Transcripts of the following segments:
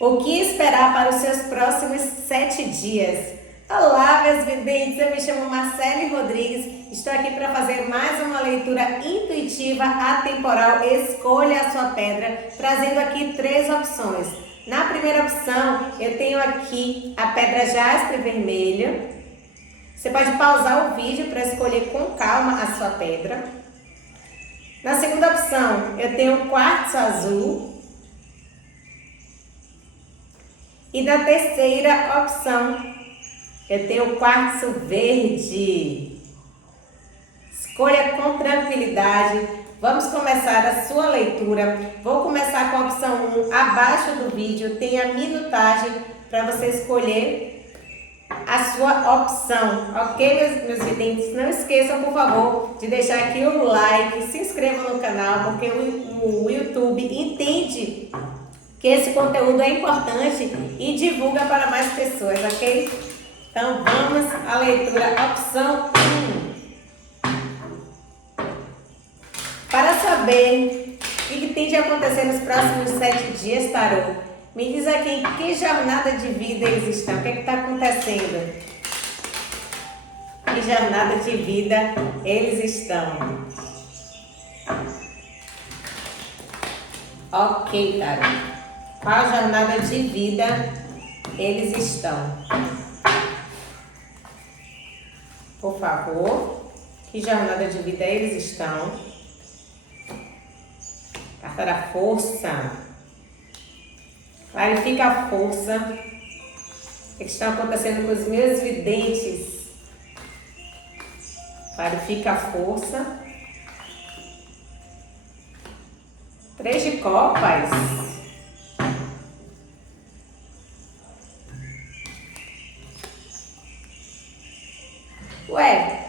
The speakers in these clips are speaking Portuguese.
O que esperar para os seus próximos 7 dias? Olá, meus videntes, eu me chamo Marcele Rodrigues, estou aqui para fazer mais uma leitura intuitiva atemporal. Escolha a sua pedra, trazendo aqui 3 opções. Na primeira opção, eu tenho aqui a pedra jaspe vermelha. Você pode pausar o vídeo para escolher com calma a sua pedra. Na segunda opção, eu tenho o quartzo azul. E na terceira opção, eu tenho o quartzo verde. Escolha com tranquilidade. Vamos começar a sua leitura. Vou começar com a opção 1. Abaixo do vídeo tem a minutagem para você escolher a sua opção. Ok, meus videntes? Não esqueçam, por favor, de deixar aqui o like, se inscrevam no canal, porque o YouTube entende que esse conteúdo é importante e divulga para mais pessoas, ok? Então vamos à leitura, opção 1. Para saber o que tem de acontecer nos próximos 7 dias, tarô, me diz aqui em que jornada de vida eles estão, o que está acontecendo? Que jornada de vida eles estão? Ok, tarô. Qual jornada de vida eles estão? Por favor, que jornada de vida eles estão? Carta da força. Clarifica a força. O que está acontecendo com os meus videntes? Clarifica a força. 3 de copas. Ué,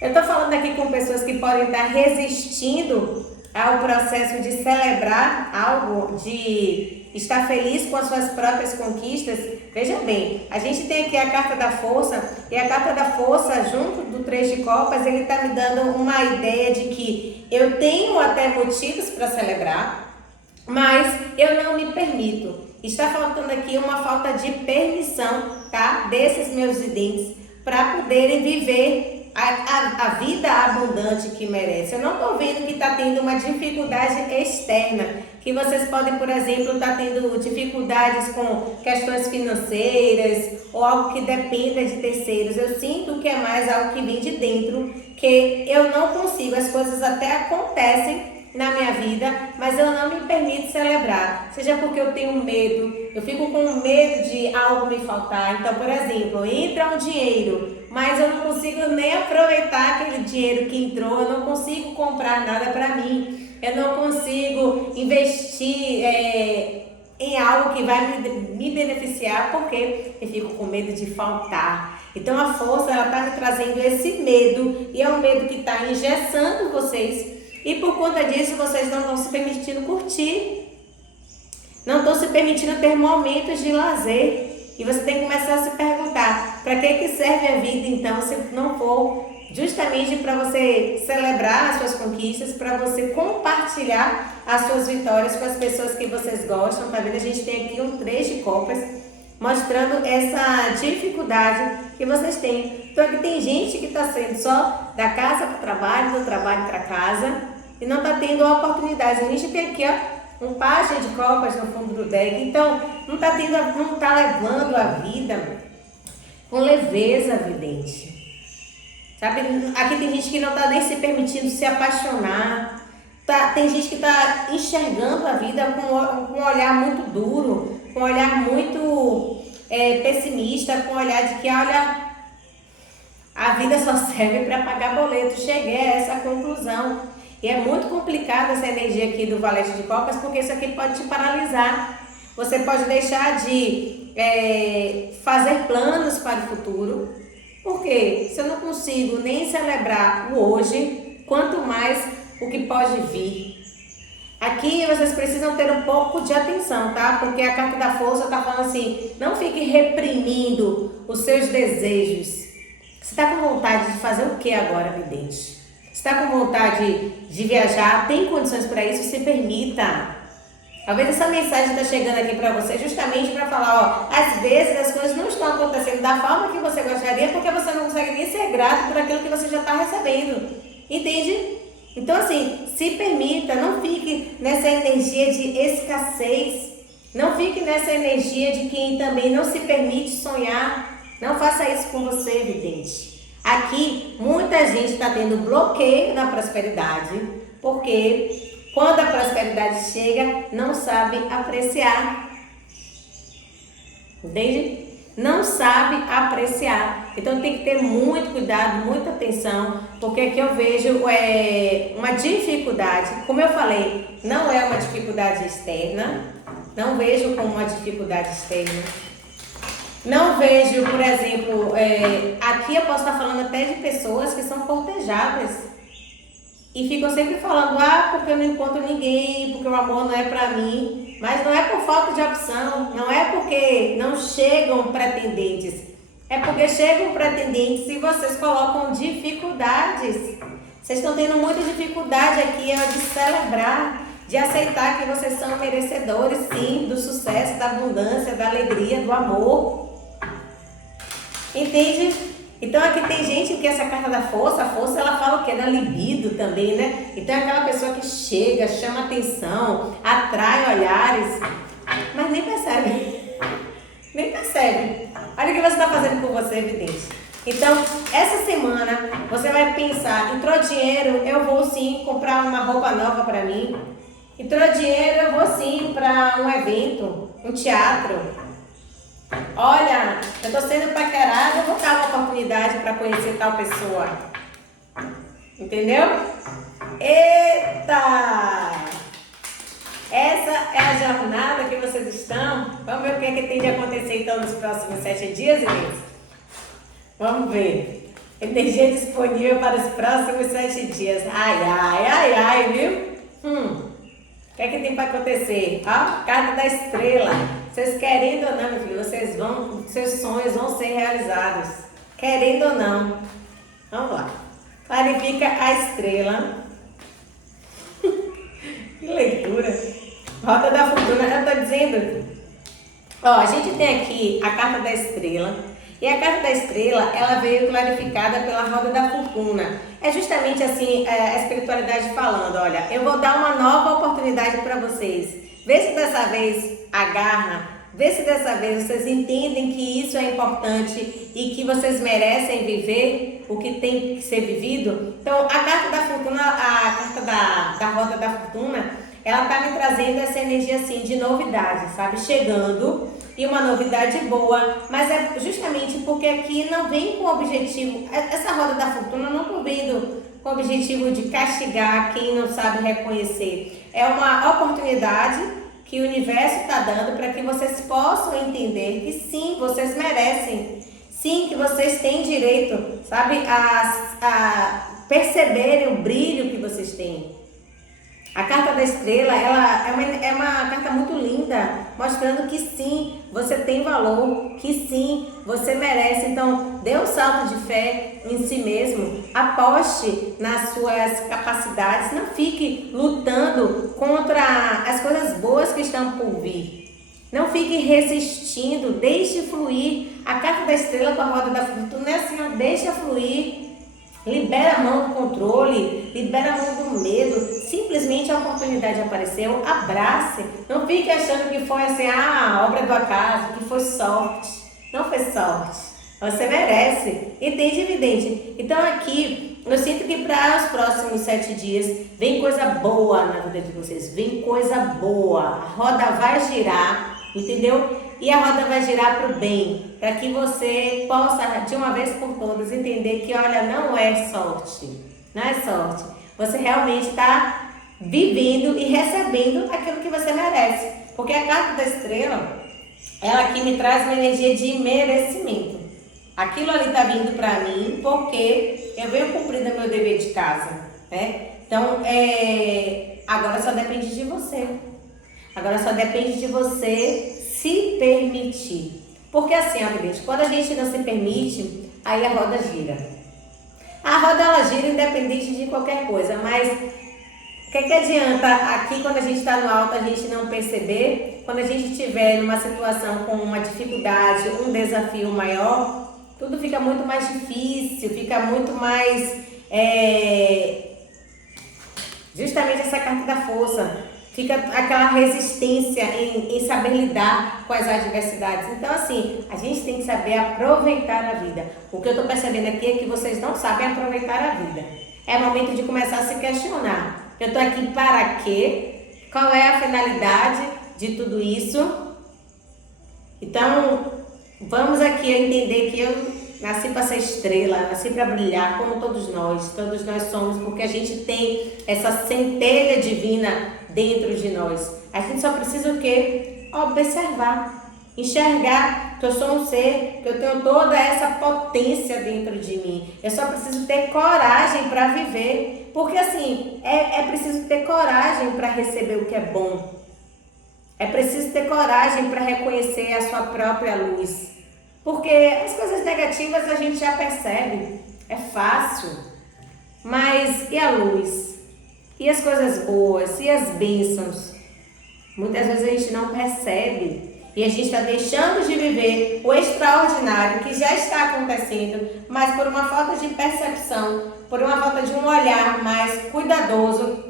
eu tô falando aqui com pessoas que podem estar resistindo ao processo de celebrar algo, de estar feliz com as suas próprias conquistas. Veja bem, a gente tem aqui a carta da força, e a carta da força, junto do 3 de copas, ele tá me dando uma ideia de que eu tenho até motivos para celebrar, mas eu não me permito. Está faltando aqui uma falta de permissão, tá? Desses meus videntes, para poderem viver a vida abundante que merece. Eu não estou vendo que está tendo uma dificuldade externa, que vocês podem, por exemplo, estar tendo dificuldades com questões financeiras ou algo que dependa de terceiros. Eu sinto que é mais algo que vem de dentro, que eu não consigo, as coisas até acontecem na minha vida, mas eu não me permito celebrar, seja porque eu tenho medo, eu fico com medo de algo me faltar. Então, por exemplo, entra um dinheiro, mas eu não consigo nem aproveitar aquele dinheiro que entrou, eu não consigo comprar nada para mim, eu não consigo investir em algo que vai me beneficiar, porque eu fico com medo de faltar. Então a força, ela está me trazendo esse medo, e é um medo que está engessando vocês. E por conta disso, vocês não estão se permitindo curtir. Não estão se permitindo ter momentos de lazer. E você tem que começar a se perguntar, para que serve a vida então, se não for justamente para você celebrar as suas conquistas, para você compartilhar as suas vitórias com as pessoas que vocês gostam. Tá vendo? A gente tem aqui um 3 de copas, mostrando essa dificuldade que vocês têm. Então aqui tem gente que está saindo só da casa para o trabalho, do trabalho para casa, e não está tendo oportunidades. A gente tem aqui, ó, um pajem de copas no fundo do deck. Então, não está levando a vida com leveza, vidente. Sabe? Aqui tem gente que não está nem se permitindo se apaixonar. Tem gente que está enxergando a vida com um olhar muito duro, com um olhar muito pessimista, com um olhar de que, olha, a vida só serve para pagar boleto. Cheguei a essa conclusão. E é muito complicada essa energia aqui do valete de copas, porque isso aqui pode te paralisar. Você pode deixar de fazer planos para o futuro. Porque se eu não consigo nem celebrar o hoje, quanto mais o que pode vir. Aqui vocês precisam ter um pouco de atenção, tá? Porque a carta da força está falando assim, não fique reprimindo os seus desejos. Você está com vontade de fazer o que agora, vidente? Você está com vontade de viajar? Tem condições para isso? Se permita. Talvez essa mensagem está chegando aqui para você justamente para falar, ó, às vezes as coisas não estão acontecendo da forma que você gostaria porque você não consegue nem ser grato por aquilo que você já está recebendo. Entende? Então assim, se permita, não fique nessa energia de escassez, não fique nessa energia de quem também não se permite sonhar. Não faça isso com você, vidente. Aqui, muita gente está tendo bloqueio na prosperidade, porque quando a prosperidade chega, não sabe apreciar. Entende? Não sabe apreciar. Então tem que ter muito cuidado, muita atenção, porque aqui eu vejo uma dificuldade. Como eu falei, não é uma dificuldade externa. Não vejo como uma dificuldade externa. Não vejo, por exemplo, aqui eu posso estar falando até de pessoas que são cortejadas. E ficam sempre falando, porque eu não encontro ninguém, porque o amor não é pra mim. Mas não é por falta de opção, não é porque não chegam pretendentes. É porque chegam pretendentes e vocês colocam dificuldades. Vocês estão tendo muita dificuldade aqui de celebrar, de aceitar que vocês são merecedores, sim, do sucesso, da abundância, da alegria, do amor. Entende? Então aqui tem gente que essa carta da força, a força ela fala o que? Da libido também, né? Então é aquela pessoa que chega, chama atenção, atrai olhares, mas nem percebe. Nem percebe. Olha o que você está fazendo com você, evidente. Então, essa semana você vai pensar, entrou dinheiro, eu vou sim comprar uma roupa nova para mim. Entrou dinheiro, eu vou sim para um evento, um teatro. Olha, eu tô sendo paquerada, eu vou dar uma oportunidade para conhecer tal pessoa. Entendeu? Eita! Essa é a jornada que vocês estão. Vamos ver o que é que tem de acontecer então nos próximos 7 dias, Inês? Vamos ver. Energia disponível para os próximos 7 dias. Ai, viu? O que é que tem para acontecer? Ó, carta da estrela. Vocês querendo ou não, meu filho, seus sonhos vão ser realizados. Querendo ou não. Vamos lá. Clarifica a estrela. Que leitura. Roda da fortuna, eu estou dizendo. Ó, a gente tem aqui a carta da estrela. E a carta da estrela, ela veio clarificada pela roda da fortuna. É justamente assim, a espiritualidade falando, olha, eu vou dar uma nova oportunidade para vocês. Vê se dessa vez agarra, vê se dessa vez vocês entendem que isso é importante e que vocês merecem viver o que tem que ser vivido. Então, a carta da fortuna, a carta da roda da fortuna, ela está me trazendo essa energia assim de novidade, sabe? Chegando. E uma novidade boa, mas é justamente porque aqui não vem com o objetivo, essa roda da fortuna não está vindo com o objetivo de castigar quem não sabe reconhecer. É uma oportunidade que o universo está dando para que vocês possam entender que sim, vocês merecem, sim, que vocês têm direito, sabe, a perceberem o brilho que vocês têm. A carta da estrela, ela é uma carta muito linda, mostrando que sim, você tem valor, que sim, você merece. Então, dê um salto de fé em si mesmo, aposte nas suas capacidades, não fique lutando contra as coisas boas que estão por vir. Não fique resistindo, deixe fluir. A carta da estrela com a roda da fortuna é assim, ó, deixa fluir. Libera a mão do controle, libera a mão do medo. Simplesmente a oportunidade apareceu, abrace. Não fique achando que foi assim, obra do acaso, que foi sorte. Não foi sorte. Você merece. Entende, evidente? Então aqui, eu sinto que para os próximos 7 dias, vem coisa boa na vida de vocês. Vem coisa boa. A roda vai girar, entendeu? E a roda vai girar para o bem, para que você possa, de uma vez por todas, entender que, olha, não é sorte, não é sorte. Você realmente está vivendo e recebendo aquilo que você merece. Porque a carta da estrela, ela aqui me traz uma energia de merecimento. Aquilo ali está vindo para mim porque eu venho cumprindo meu dever de casa, né? Então, agora só depende de você. Agora só depende de você se permitir. Porque assim, ó, gente, quando a gente não se permite, aí a roda gira. A roda ela gira independente de qualquer coisa, mas O que adianta aqui quando a gente está no alto a gente não perceber? Quando a gente estiver numa situação com uma dificuldade, um desafio maior, tudo fica muito mais difícil, fica muito mais... justamente essa carta da força. Fica aquela resistência em saber lidar com as adversidades. Então, assim, a gente tem que saber aproveitar a vida. O que eu estou percebendo aqui é que vocês não sabem aproveitar a vida. É momento de começar a se questionar. Eu estou aqui para quê? Qual é a finalidade de tudo isso? Então, vamos aqui entender que eu nasci para ser estrela, nasci para brilhar, como todos nós somos, porque a gente tem essa centelha divina dentro de nós. A gente só precisa o quê? Observar, enxergar que eu sou um ser, que eu tenho toda essa potência dentro de mim. Eu só preciso ter coragem para viver, porque assim, é preciso ter coragem para receber o que é bom. É preciso ter coragem para reconhecer a sua própria luz. Porque as coisas negativas a gente já percebe, é fácil, mas e a luz? E as coisas boas? E as bênçãos? Muitas vezes a gente não percebe e a gente está deixando de viver o extraordinário que já está acontecendo, mas por uma falta de percepção, por uma falta de um olhar mais cuidadoso,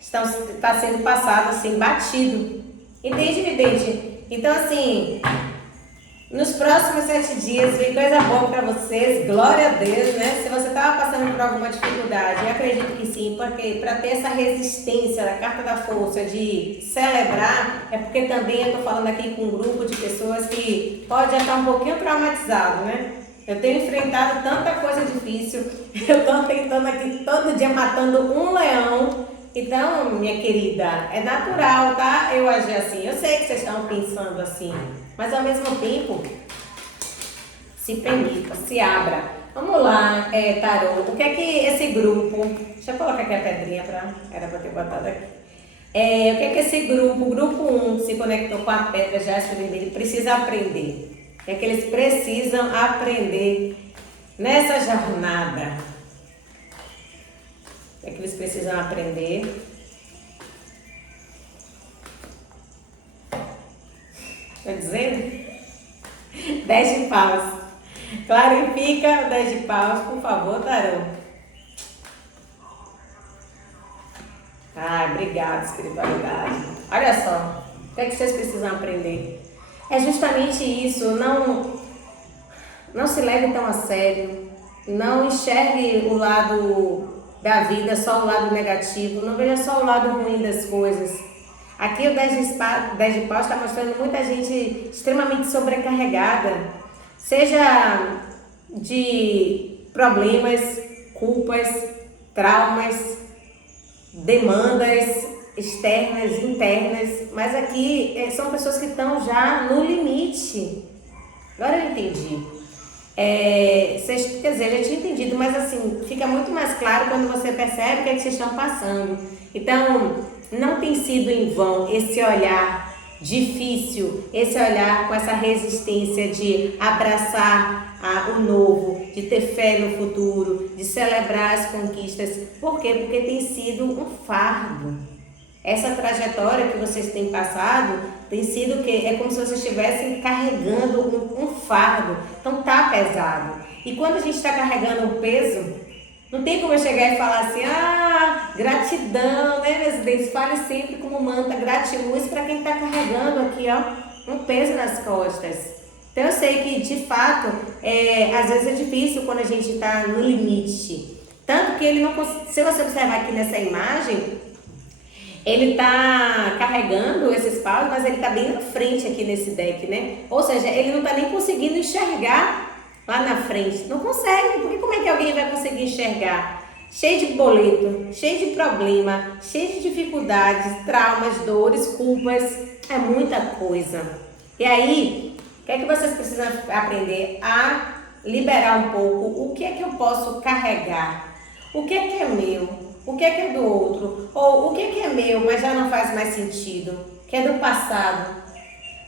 está sendo passado assim, batido. Entende, vidente? Então assim... Nos próximos 7 dias, vem coisa boa para vocês, glória a Deus, né? Se você estava passando por alguma dificuldade, eu acredito que sim, porque para ter essa resistência da carta da força de celebrar, é porque também eu estou falando aqui com um grupo de pessoas que pode já estar um pouquinho traumatizado, né? Eu tenho enfrentado tanta coisa difícil, eu estou tentando aqui todo dia matando um leão. Então, minha querida, é natural, tá? Eu agir assim. Eu sei que vocês estão pensando assim, mas ao mesmo tempo, se permita, se abra. Vamos lá, tarô. O que é que esse grupo... Deixa eu colocar aqui a pedrinha era para ter botado aqui. O que é que esse grupo, o grupo 1, se conectou com a pedra jaspe vermelho, precisa aprender? O que é que eles precisam aprender nessa jornada? O que é que eles precisam aprender? Estou dizendo? 10 de paus. Clarifica o 10 de paus, por favor, tarô. Obrigada, espiritualidade. Olha só, o que é que vocês precisam aprender? É justamente isso, não se leve tão a sério, não enxergue o lado da vida, só o lado negativo, não veja só o lado ruim das coisas. Aqui o 10 de paus está mostrando muita gente extremamente sobrecarregada, seja de problemas, culpas, traumas, demandas externas, internas, mas aqui são pessoas que estão já no limite. Agora eu entendi. Quer dizer, eu já tinha entendido, mas assim, fica muito mais claro quando você percebe o que é que vocês estão passando. Então, não tem sido em vão esse olhar difícil, esse olhar com essa resistência de abraçar o novo, de ter fé no futuro, de celebrar as conquistas. Por quê? Porque tem sido um fardo. Essa trajetória que vocês têm passado tem sido que é como se vocês estivessem carregando um fardo. Então tá pesado. E quando a gente está carregando um peso, não tem como eu chegar e falar assim, gratidão, né, meus dentes? Fale sempre como manta, gratiluz para quem está carregando aqui, ó, um peso nas costas. Então eu sei que de fato, às vezes é difícil quando a gente está no limite. Tanto que ele não consegue, se você observar aqui nessa imagem, ele está carregando esses paus, mas ele está bem na frente aqui nesse deck, né? Ou seja, ele não está nem conseguindo enxergar lá na frente. Não consegue, porque como é que alguém vai conseguir enxergar? Cheio de boleto, cheio de problema, cheio de dificuldades, traumas, dores, culpas. É muita coisa. E aí, o que é que vocês precisam aprender? A liberar um pouco o que é que eu posso carregar. O que é meu? O que é do outro? Ou o que é meu, mas já não faz mais sentido? Que é do passado.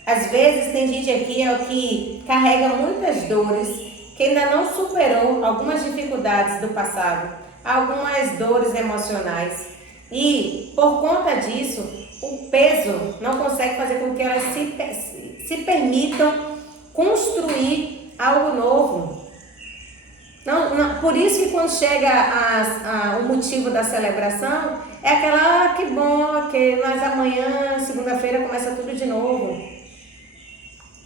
Às vezes tem gente aqui que carrega muitas dores, que ainda não superou algumas dificuldades do passado, algumas dores emocionais. E, por conta disso, o peso não consegue fazer com que elas se permitam construir algo novo. Por isso que quando chega o motivo da celebração, é aquela, que bom, ok, mas amanhã, segunda-feira, começa tudo de novo.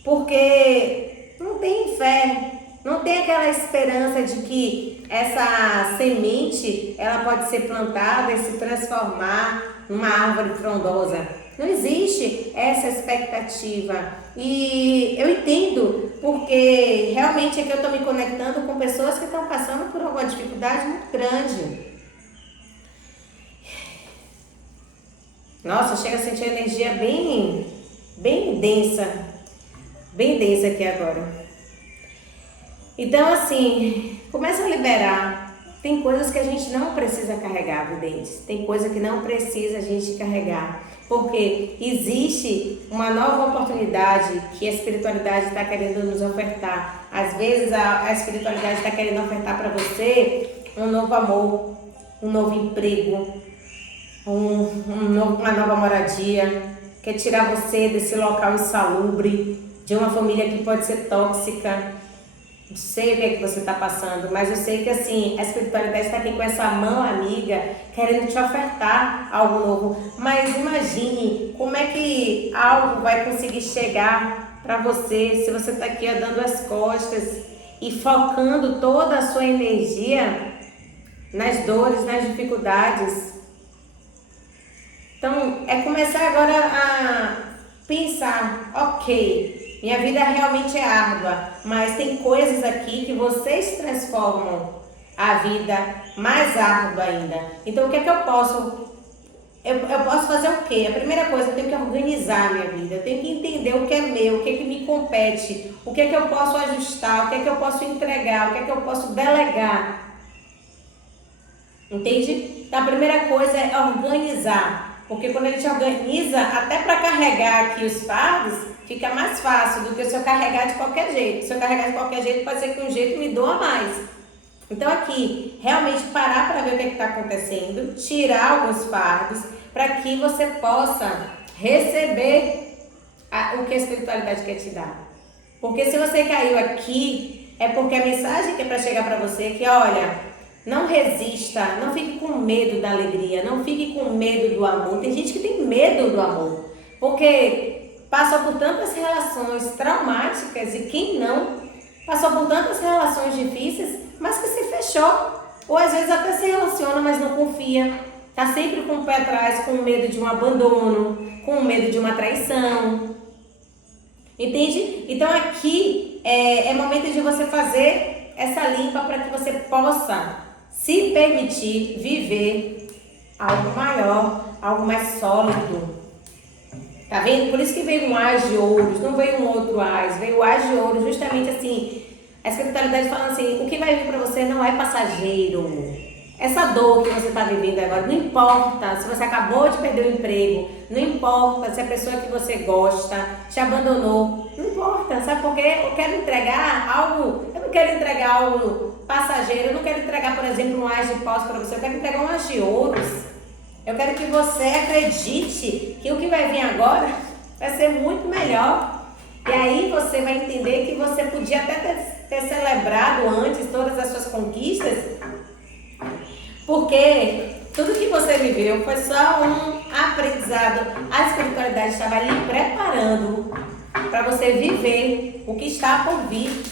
Porque não tem fé, não tem aquela esperança de que essa semente, ela pode ser plantada e se transformar numa árvore frondosa. Não existe essa expectativa. E eu entendo, porque realmente aqui eu estou me conectando com pessoas que estão passando por alguma dificuldade muito grande. Nossa, chega a sentir a energia bem densa aqui agora. Então, assim, começa a liberar. Tem coisas que a gente não precisa carregar, videntes. Tem coisa que não precisa a gente carregar. Porque existe uma nova oportunidade que a espiritualidade está querendo nos ofertar. Às vezes a espiritualidade está querendo ofertar para você um novo amor, um novo emprego, uma nova moradia. Quer tirar você desse local insalubre, de uma família que pode ser tóxica. Não sei o que é que você está passando, mas eu sei que assim, a espiritualidade está aqui com essa mão amiga, querendo te ofertar algo novo. Mas imagine como é que algo vai conseguir chegar para você se você está aqui dando as costas e focando toda a sua energia nas dores, nas dificuldades. Então, é começar agora a pensar, ok, minha vida realmente é árdua, mas tem coisas aqui que vocês transformam a vida mais árdua ainda. Então, o que é que eu posso? Eu posso fazer o quê? A primeira coisa, eu tenho que organizar a minha vida. Eu tenho que entender o que é meu, o que é que me compete, o que é que eu posso ajustar, o que é que eu posso entregar, o que é que eu posso delegar. Entende? Então, a primeira coisa é organizar. Porque quando a gente organiza, até para carregar aqui os fardos, fica mais fácil do que se eu carregar de qualquer jeito. Se eu carregar de qualquer jeito, pode ser que um jeito me doa mais. Então aqui, realmente parar para ver o que está acontecendo, tirar alguns fardos, para que você possa receber o que a espiritualidade quer te dar. Porque se você caiu aqui, é porque a mensagem que é para chegar para você é que, olha, não resista, não fique com medo da alegria, não fique com medo do amor. Tem gente que tem medo do amor, porque passou por tantas relações traumáticas, e quem não passou por tantas relações difíceis, mas que se fechou, ou às vezes até se relaciona, mas não confia, está sempre com o pé atrás, com medo de um abandono, com medo de uma traição, entende? Então aqui é momento de você fazer essa limpa para que você possa se permitir viver algo maior, algo mais sólido. Tá vendo? Por isso que veio um Ás de Ouros, não veio um outro Ás, veio o Ás de Ouros, justamente assim, a espiritualidade falando assim, o que vai vir para você não é passageiro. Essa dor que você está vivendo agora, não importa se você acabou de perder o emprego, não importa se a pessoa que você gosta te abandonou, não importa, sabe por quê? Eu quero entregar algo, eu não quero entregar algo passageiro, eu não quero entregar, por exemplo, um Ás de Paus para você, eu quero entregar um Ás de Ouros. Eu quero que você acredite que o que vai vir agora vai ser muito melhor. E aí você vai entender que você podia até ter celebrado antes todas as suas conquistas, porque tudo que você viveu foi só um aprendizado. A espiritualidade estava lhe preparando para você viver o que está por vir.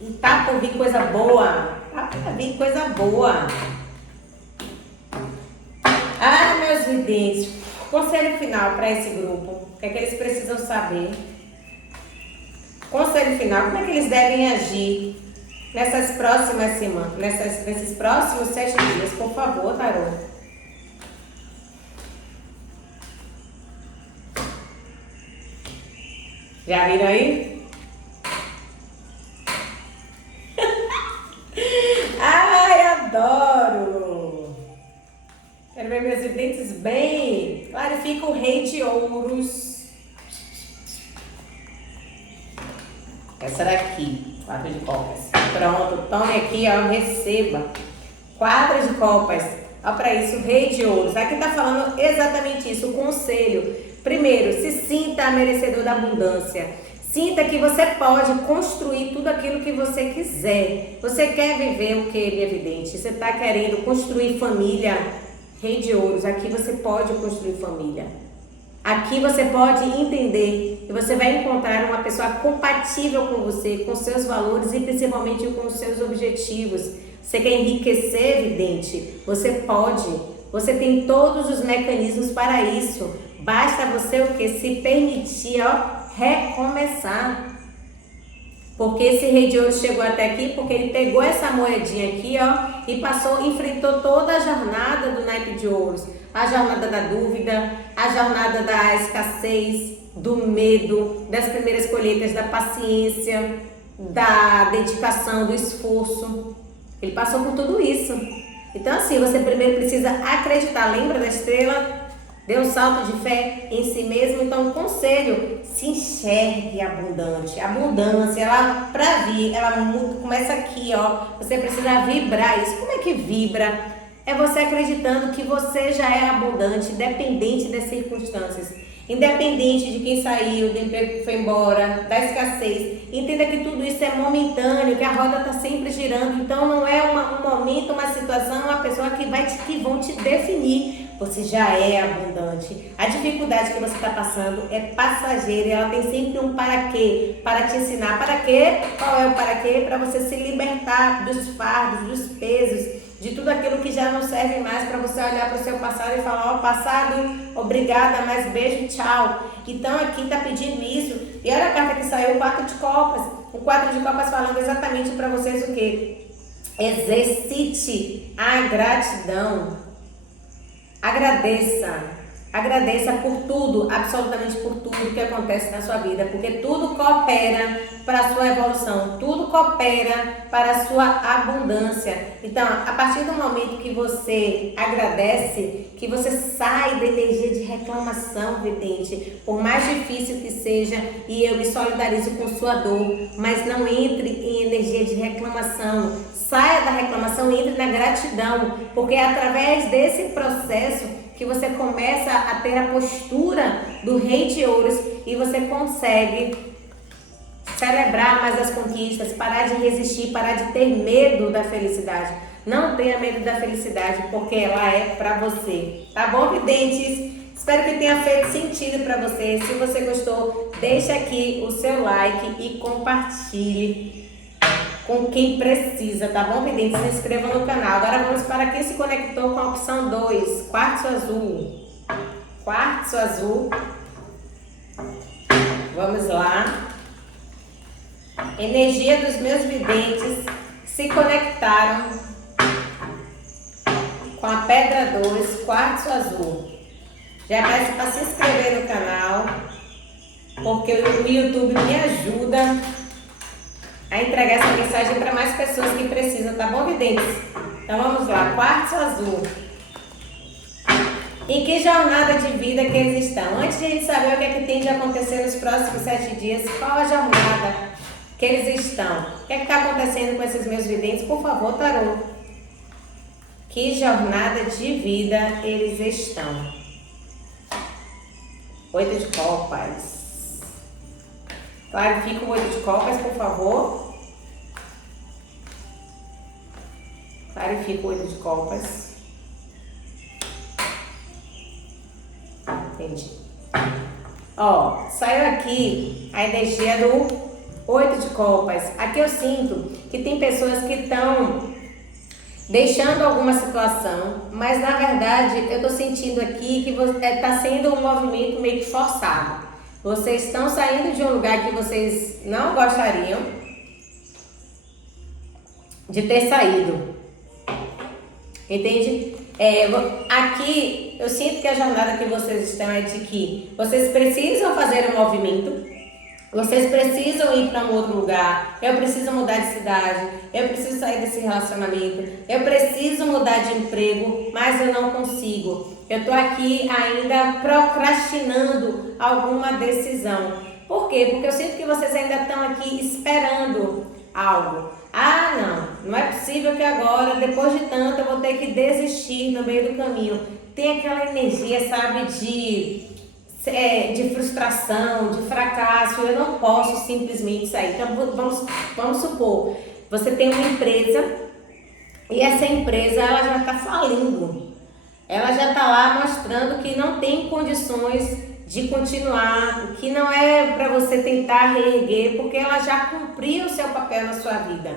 E está por vir coisa boa. Está por vir coisa boa. Ah, meus videntes, conselho final para esse grupo, o que é que eles precisam saber? Conselho final, como é que eles devem agir nessas próximas semanas, nesses próximos 7 dias, por favor, tarô. Já viram aí? Ai, adoro! Quero ver meus videntes bem. Clarifica o Rei de Ouros. Essa daqui, 4 de copas. Pronto, tome aqui, ó, receba. 4 de copas. Olha para isso, Rei de Ouros. Aqui está falando exatamente isso, o conselho. Primeiro, se sinta merecedor da abundância. Sinta que você pode construir tudo aquilo que você quiser. Você quer viver o que, minha vidente? Você está querendo construir família? Rei de Ouros, aqui você pode construir família. Aqui você pode entender que você vai encontrar uma pessoa compatível com você, com seus valores e principalmente com os seus objetivos. Você quer enriquecer, vidente? Você pode. Você tem todos os mecanismos para isso. Basta você o que? Se permitir, recomeçar. Porque esse Rei de Ouros chegou até aqui porque ele pegou essa moedinha aqui, e enfrentou toda a jornada do naipe de ouros. A jornada da dúvida, a jornada da escassez, do medo, das primeiras colheitas, da paciência, da dedicação, do esforço. Ele passou por tudo isso. Então assim, você primeiro precisa acreditar. Lembra da estrela? Dê um salto de fé em si mesmo. Então, conselho, se enxergue abundante. Abundância, ela para vir, ela começa aqui, Você precisa vibrar isso. Como é que vibra? É você acreditando que você já é abundante, independente das circunstâncias. Independente de quem saiu, do emprego que foi embora, da escassez. Entenda que tudo isso é momentâneo, que a roda está sempre girando. Então, não é um momento, uma situação, uma pessoa que vão te definir. Você já é abundante. A dificuldade que você está passando é passageira e ela tem sempre um para quê, para te ensinar. Para quê? Qual é o para quê? Para você se libertar dos fardos, dos pesos, de tudo aquilo que já não serve mais, para você olhar para o seu passado e falar, passado, obrigada, mas beijo, tchau. Então aqui está pedindo isso. E olha a carta que saiu, o 4 de copas. O 4 de copas falando exatamente para vocês o quê? Exercite a gratidão. Agradeça por tudo, absolutamente por tudo que acontece na sua vida, porque tudo coopera para a sua evolução, tudo coopera para a sua abundância. Então, a partir do momento que você agradece, que você sai da energia de reclamação, vidente, por mais difícil que seja, e eu me solidarizo com sua dor, mas não entre em energia de reclamação. Saia da reclamação e entre na gratidão, porque é através desse processo que você começa a ter a postura do Rei de Ouros e você consegue celebrar mais as conquistas, parar de resistir, parar de ter medo da felicidade. Não tenha medo da felicidade, porque ela é pra você. Tá bom, videntes? Espero que tenha feito sentido para você. Se você gostou, deixa aqui o seu like e compartilhe com quem precisa, tá bom, vidente? Se inscreva no canal. Agora vamos para quem se conectou com a opção 2, quartzo azul. Quartzo azul. Vamos lá. Energia dos meus videntes que se conectaram com a pedra 2, quartzo azul. Já peço para se inscrever no canal, porque o YouTube me ajuda a entregar essa mensagem para mais pessoas que precisam, tá bom, videntes? Então vamos lá, quartzo azul. Em que jornada de vida que eles estão? Antes de a gente saber o que é que tem de acontecer nos próximos 7 dias, qual a jornada que eles estão? O que é que está acontecendo com esses meus videntes? Por favor, tarô. Que jornada de vida eles estão? 8 de copas. Clarifica o 8 de copas, por favor. Clarifica o 8 de copas. Entendi. Saiu aqui a energia do 8 de copas. Aqui eu sinto que tem pessoas que estão deixando alguma situação, mas na verdade eu tô sentindo aqui que está sendo um movimento meio que forçado. Vocês estão saindo de um lugar que vocês não gostariam de ter saído. Entende? Aqui eu sinto que a jornada que vocês estão é de que vocês precisam fazer um movimento, vocês precisam ir para um outro lugar, eu preciso mudar de cidade, eu preciso sair desse relacionamento, eu preciso mudar de emprego, mas eu não consigo. Eu tô aqui ainda procrastinando alguma decisão. Por quê? Porque eu sinto que vocês ainda estão aqui esperando algo. Ah, não é possível que agora, depois de tanto, eu vou ter que desistir no meio do caminho. Tem aquela energia, sabe, de frustração, de fracasso. Eu não posso simplesmente sair. Então, vamos supor, você tem uma empresa e essa empresa ela já está falindo. Ela já está lá mostrando que não tem condições de continuar, que não é para você tentar reerguer, porque ela já cumpriu o seu papel na sua vida.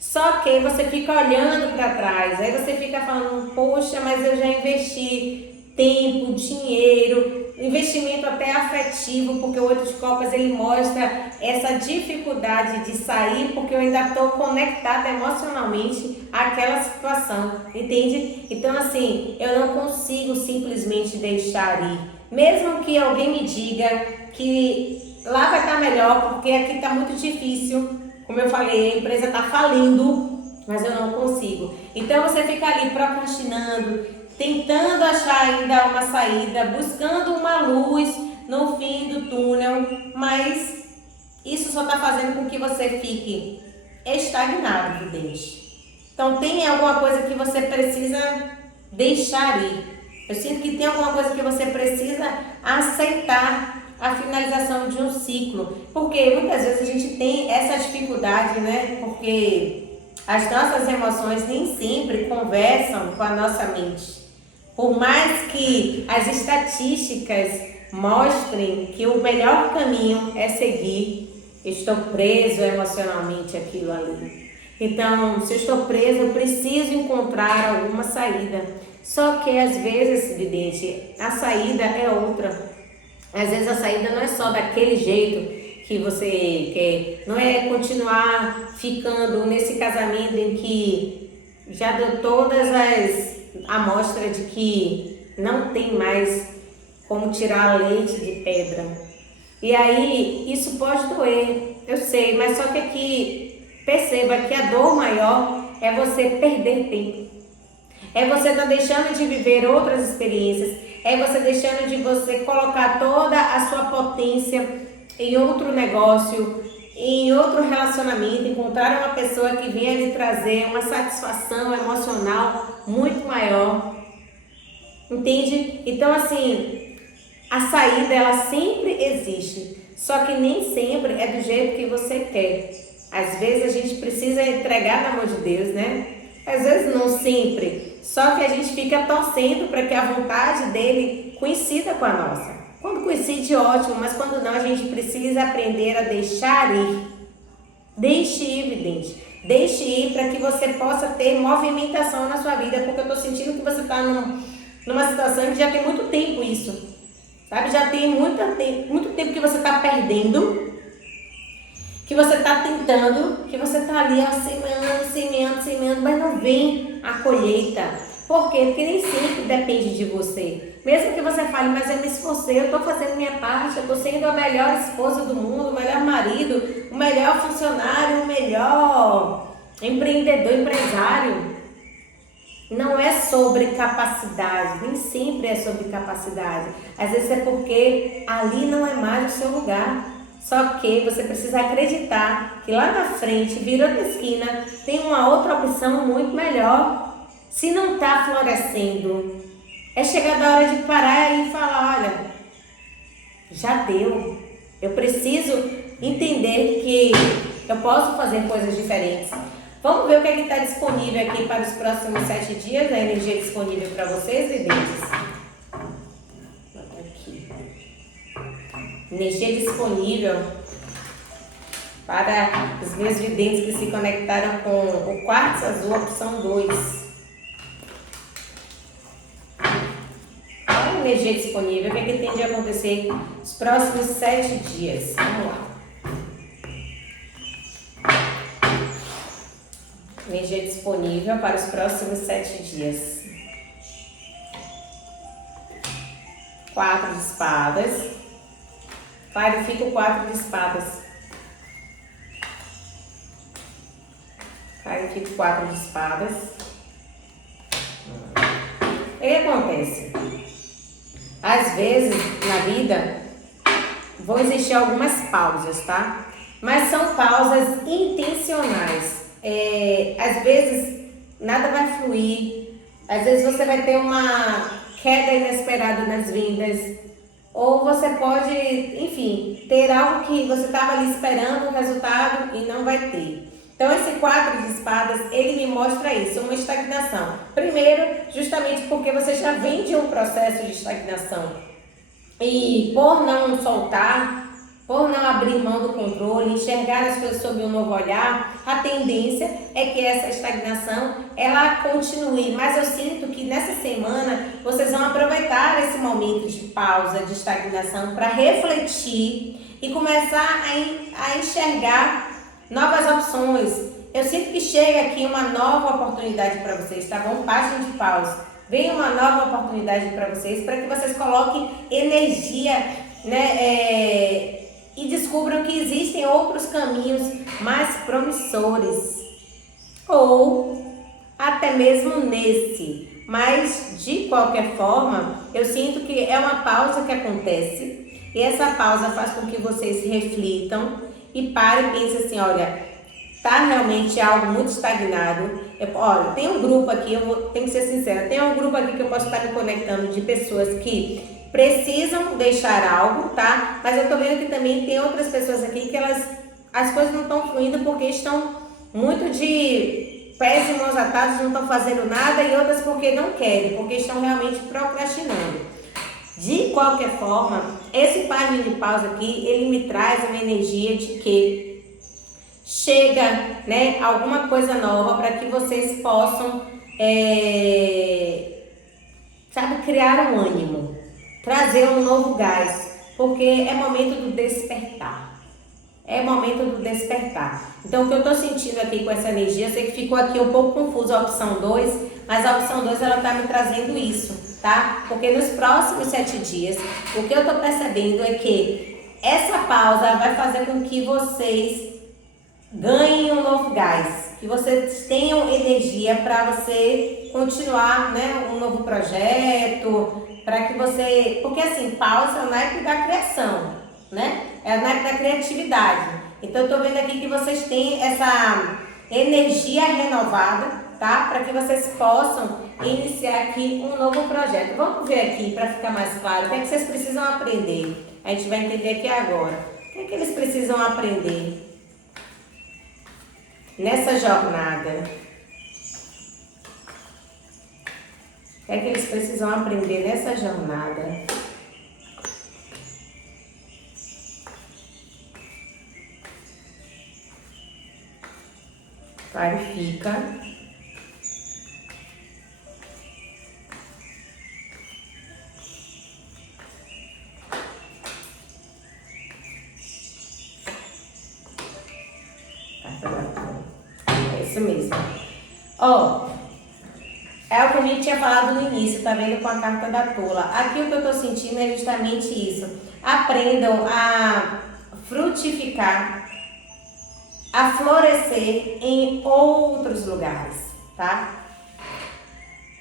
Só que você fica olhando para trás, aí você fica falando, poxa, mas eu já investi tempo, dinheiro, investimento até afetivo, porque o 8 de copas ele mostra essa dificuldade de sair, porque eu ainda estou conectada emocionalmente àquela situação, entende? Então assim, eu não consigo simplesmente deixar ir, mesmo que alguém me diga que lá vai estar melhor, porque aqui está muito difícil. Como eu falei, a empresa está falindo, mas eu não consigo. Então você fica ali procrastinando, tentando achar ainda uma saída, buscando uma luz no fim do túnel, mas isso só está fazendo com que você fique estagnado, vidente. Então tem alguma coisa que você precisa deixar ir. Eu sinto que tem alguma coisa que você precisa aceitar a finalização de um ciclo, porque muitas vezes a gente tem essa dificuldade, né? Porque as nossas emoções nem sempre conversam com a nossa mente. Por mais que as estatísticas mostrem que o melhor caminho é seguir, estou preso emocionalmente àquilo ali. Então, se eu estou preso, eu preciso encontrar alguma saída. Só que às vezes, vidente, a saída é outra. Às vezes a saída não é só daquele jeito que você quer, não é continuar ficando nesse casamento em que já deu todas as amostras de que não tem mais como tirar leite de pedra. E aí isso pode doer, eu sei, mas só que aqui perceba que a dor maior é você perder tempo. É você estar deixando de viver outras experiências, é você deixando de você colocar toda a sua potência em outro negócio, em outro relacionamento, encontrar uma pessoa que venha lhe trazer uma satisfação emocional muito maior, entende? Então assim, a saída ela sempre existe, só que nem sempre é do jeito que você quer. Às vezes a gente precisa entregar na mão de Deus, né? Às vezes não sempre, só que a gente fica torcendo para que a vontade dele coincida com a nossa. Quando coincide, ótimo, mas quando não, a gente precisa aprender a deixar ir. Deixe ir, vidente. Deixe ir para que você possa ter movimentação na sua vida, porque eu estou sentindo que você está numa situação que já tem muito tempo isso, sabe? Já tem muito tempo que você está perdendo, que você está tentando, que você está ali semeando, mas não vem a colheita. Por quê? Porque nem sempre depende de você. Mesmo que você fale, mas eu me esforcei, eu estou fazendo minha parte, eu estou sendo a melhor esposa do mundo, o melhor marido, o melhor funcionário, o melhor empreendedor, empresário. Não é sobre capacidade, nem sempre é sobre capacidade. Às vezes é porque ali não é mais o seu lugar. Só que você precisa acreditar que lá na frente, virando a esquina, tem uma outra opção muito melhor. Se não está florescendo, é chegada a hora de parar e falar, olha, já deu. Eu preciso entender que eu posso fazer coisas diferentes. Vamos ver o que é que está disponível aqui para os próximos 7 dias, a energia disponível para vocês, videntes. Energia disponível para os meus videntes que se conectaram com o quartzo azul, opção 2. Qual a energia disponível? O que é que tem de acontecer nos próximos 7 dias? Vamos lá. Energia disponível para os próximos 7 dias. 4 de espadas. Clarifica o 4 de espadas. Clarifica o 4 de espadas. O que acontece? Às vezes, na vida, vão existir algumas pausas, tá? Mas são pausas intencionais. às vezes nada vai fluir, às vezes você vai ter uma queda inesperada nas vendas, ou você pode, enfim, ter algo que você estava ali esperando um resultado e não vai ter. Então esse 4 de espadas, ele me mostra isso, uma estagnação. Primeiro, justamente porque você já vem de um processo de estagnação. E por não soltar, por não abrir mão do controle, enxergar as coisas sob um novo olhar, a tendência é que essa estagnação, ela continue. Mas eu sinto que nessa semana, vocês vão aproveitar esse momento de pausa, de estagnação, para refletir e começar a enxergar novas opções. Eu sinto que chega aqui uma nova oportunidade para vocês, tá bom? Página de pausa. Vem uma nova oportunidade para vocês, para que vocês coloquem energia, né? E descubram que existem outros caminhos mais promissores. Ou até mesmo nesse. Mas, de qualquer forma, eu sinto que é uma pausa que acontece. E essa pausa faz com que vocês reflitam e parem e pensem assim, olha, tá realmente algo muito estagnado. Olha, tem um grupo aqui, tenho que ser sincera, tem um grupo aqui que eu posso estar me conectando de pessoas que precisam deixar algo, tá? Mas eu tô vendo que também tem outras pessoas aqui que as coisas não estão fluindo porque estão muito de pés e mãos atados, não estão fazendo nada, e outras porque não querem, porque estão realmente procrastinando. De qualquer forma, esse página de pausa aqui, ele me traz uma energia de que chega, né, alguma coisa nova para que vocês possam, criar um ânimo, trazer um novo gás, porque é momento do despertar. É momento do despertar. Então, o que eu estou sentindo aqui com essa energia, eu sei que ficou aqui um pouco confuso a opção 2, mas a opção 2 ela está me trazendo isso, tá? Porque nos próximos 7 dias, o que eu estou percebendo é que essa pausa vai fazer com que vocês ganhem um novo gás, que vocês tenham energia para você continuar, né, um novo projeto, para que você... Porque assim, pausa é o naipe da criação, né? É o naipe da criatividade. Então eu tô vendo aqui que vocês têm essa energia renovada, tá? Para que vocês possam iniciar aqui um novo projeto. Vamos ver aqui para ficar mais claro o que é que vocês precisam aprender. A gente vai entender aqui agora. O que é que eles precisam aprender nessa jornada? O que é que eles precisam aprender nessa jornada? Clarifica. É isso mesmo. Ó, é o que a gente tinha falado no início, tá vendo, com a carta da tola. Aqui o que eu tô sentindo é justamente isso. Aprendam a frutificar, a florescer em outros lugares, tá?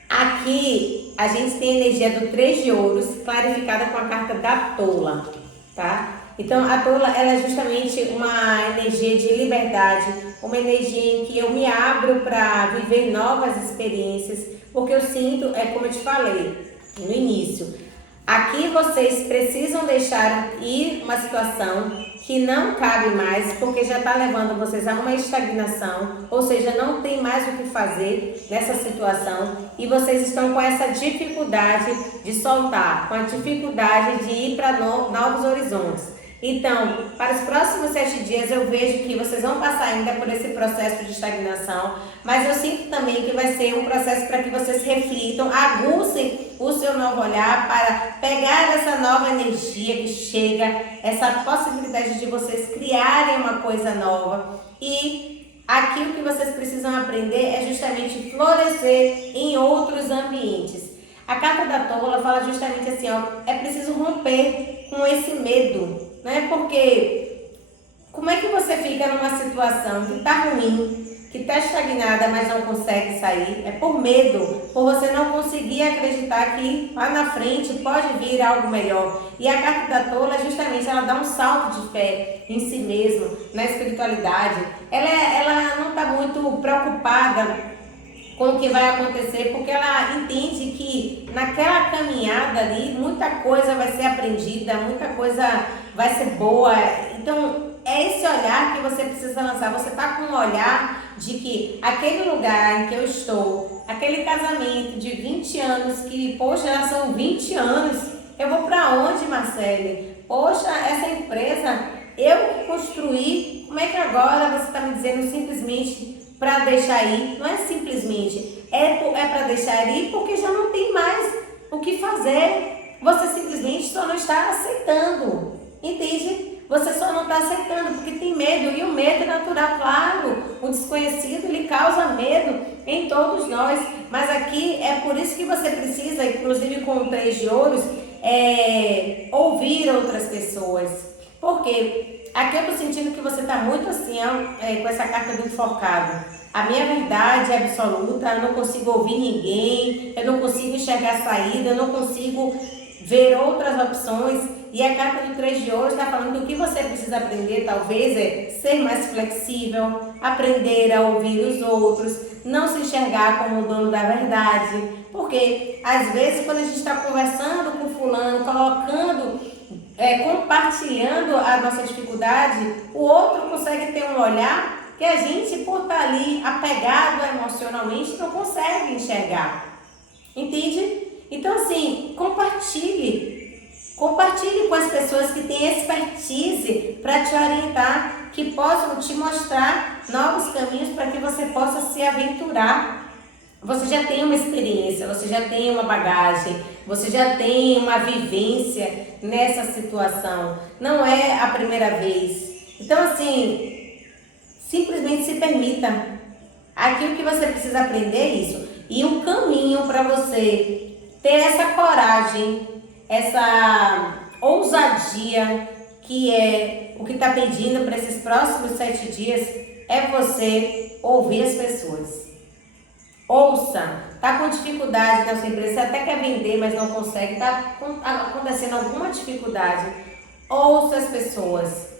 Aqui a gente tem a energia do 3 de ouros clarificada com a carta da tola, tá? Então a tola, ela é justamente uma energia de liberdade, uma energia em que eu me abro para viver novas experiências, porque eu sinto, é como eu te falei no início, aqui vocês precisam deixar ir uma situação que não cabe mais, porque já está levando vocês a uma estagnação, ou seja, não tem mais o que fazer nessa situação e vocês estão com essa dificuldade de soltar, com a dificuldade de ir para novos horizontes. Então, para os próximos 7 dias eu vejo que vocês vão passar ainda por esse processo de estagnação, mas eu sinto também que vai ser um processo para que vocês reflitam, aguçem o seu novo olhar para pegar essa nova energia que chega, essa possibilidade de vocês criarem uma coisa nova. E aqui o que vocês precisam aprender é justamente florescer em outros ambientes. A carta da tola fala justamente assim, ó, é preciso romper com esse medo, né? Porque como é que você fica numa situação que tá ruim, que está estagnada, mas não consegue sair. É por medo, por você não conseguir acreditar que lá na frente pode vir algo melhor. E a carta da tola, justamente, ela dá um salto de fé em si mesmo, na espiritualidade. Ela não está muito preocupada com o que vai acontecer, porque ela entende que naquela caminhada ali, muita coisa vai ser aprendida, muita coisa vai ser boa. Então, é esse olhar que você precisa lançar. Você está com um olhar de que aquele lugar em que eu estou, aquele casamento de 20 anos, que, poxa, já são 20 anos, eu vou para onde, Marcele? Poxa, essa empresa, eu que construí, como é que agora você está me dizendo simplesmente para deixar ir? Não é simplesmente, é para deixar ir porque já não tem mais o que fazer. Você simplesmente só não está aceitando, entende? Você só não está aceitando porque tem medo, e o medo é natural, claro. O desconhecido, ele causa medo em todos nós, mas aqui é por isso que você precisa, inclusive com o 3 de ouros, ouvir outras pessoas. Porque aqui eu estou sentindo que você está muito assim, com essa carta do enforcado. A minha verdade é absoluta, eu não consigo ouvir ninguém, eu não consigo enxergar saída, eu não consigo ver outras opções. E a carta do 3 de ouros está falando que o que você precisa aprender talvez é ser mais flexível, aprender a ouvir os outros, não se enxergar como o dono da verdade. Porque às vezes quando a gente está conversando com fulano, compartilhando a nossa dificuldade, o outro consegue ter um olhar que a gente, por estar ali apegado emocionalmente, não consegue enxergar. Entende? Então, assim, compartilhe com as pessoas que têm expertise para te orientar, que possam te mostrar novos caminhos para que você possa se aventurar. Você já tem uma experiência, você já tem uma bagagem, você já tem uma vivência nessa situação. Não é a primeira vez. Então, assim, simplesmente se permita. Aqui o que você precisa aprender é isso. E um caminho para você ter essa coragem, essa ousadia, que é o que está pedindo para esses próximos 7 dias, é você ouvir as pessoas. Ouça. Está com dificuldade na sua empresa, você até quer vender, mas não consegue, está acontecendo alguma dificuldade. Ouça as pessoas.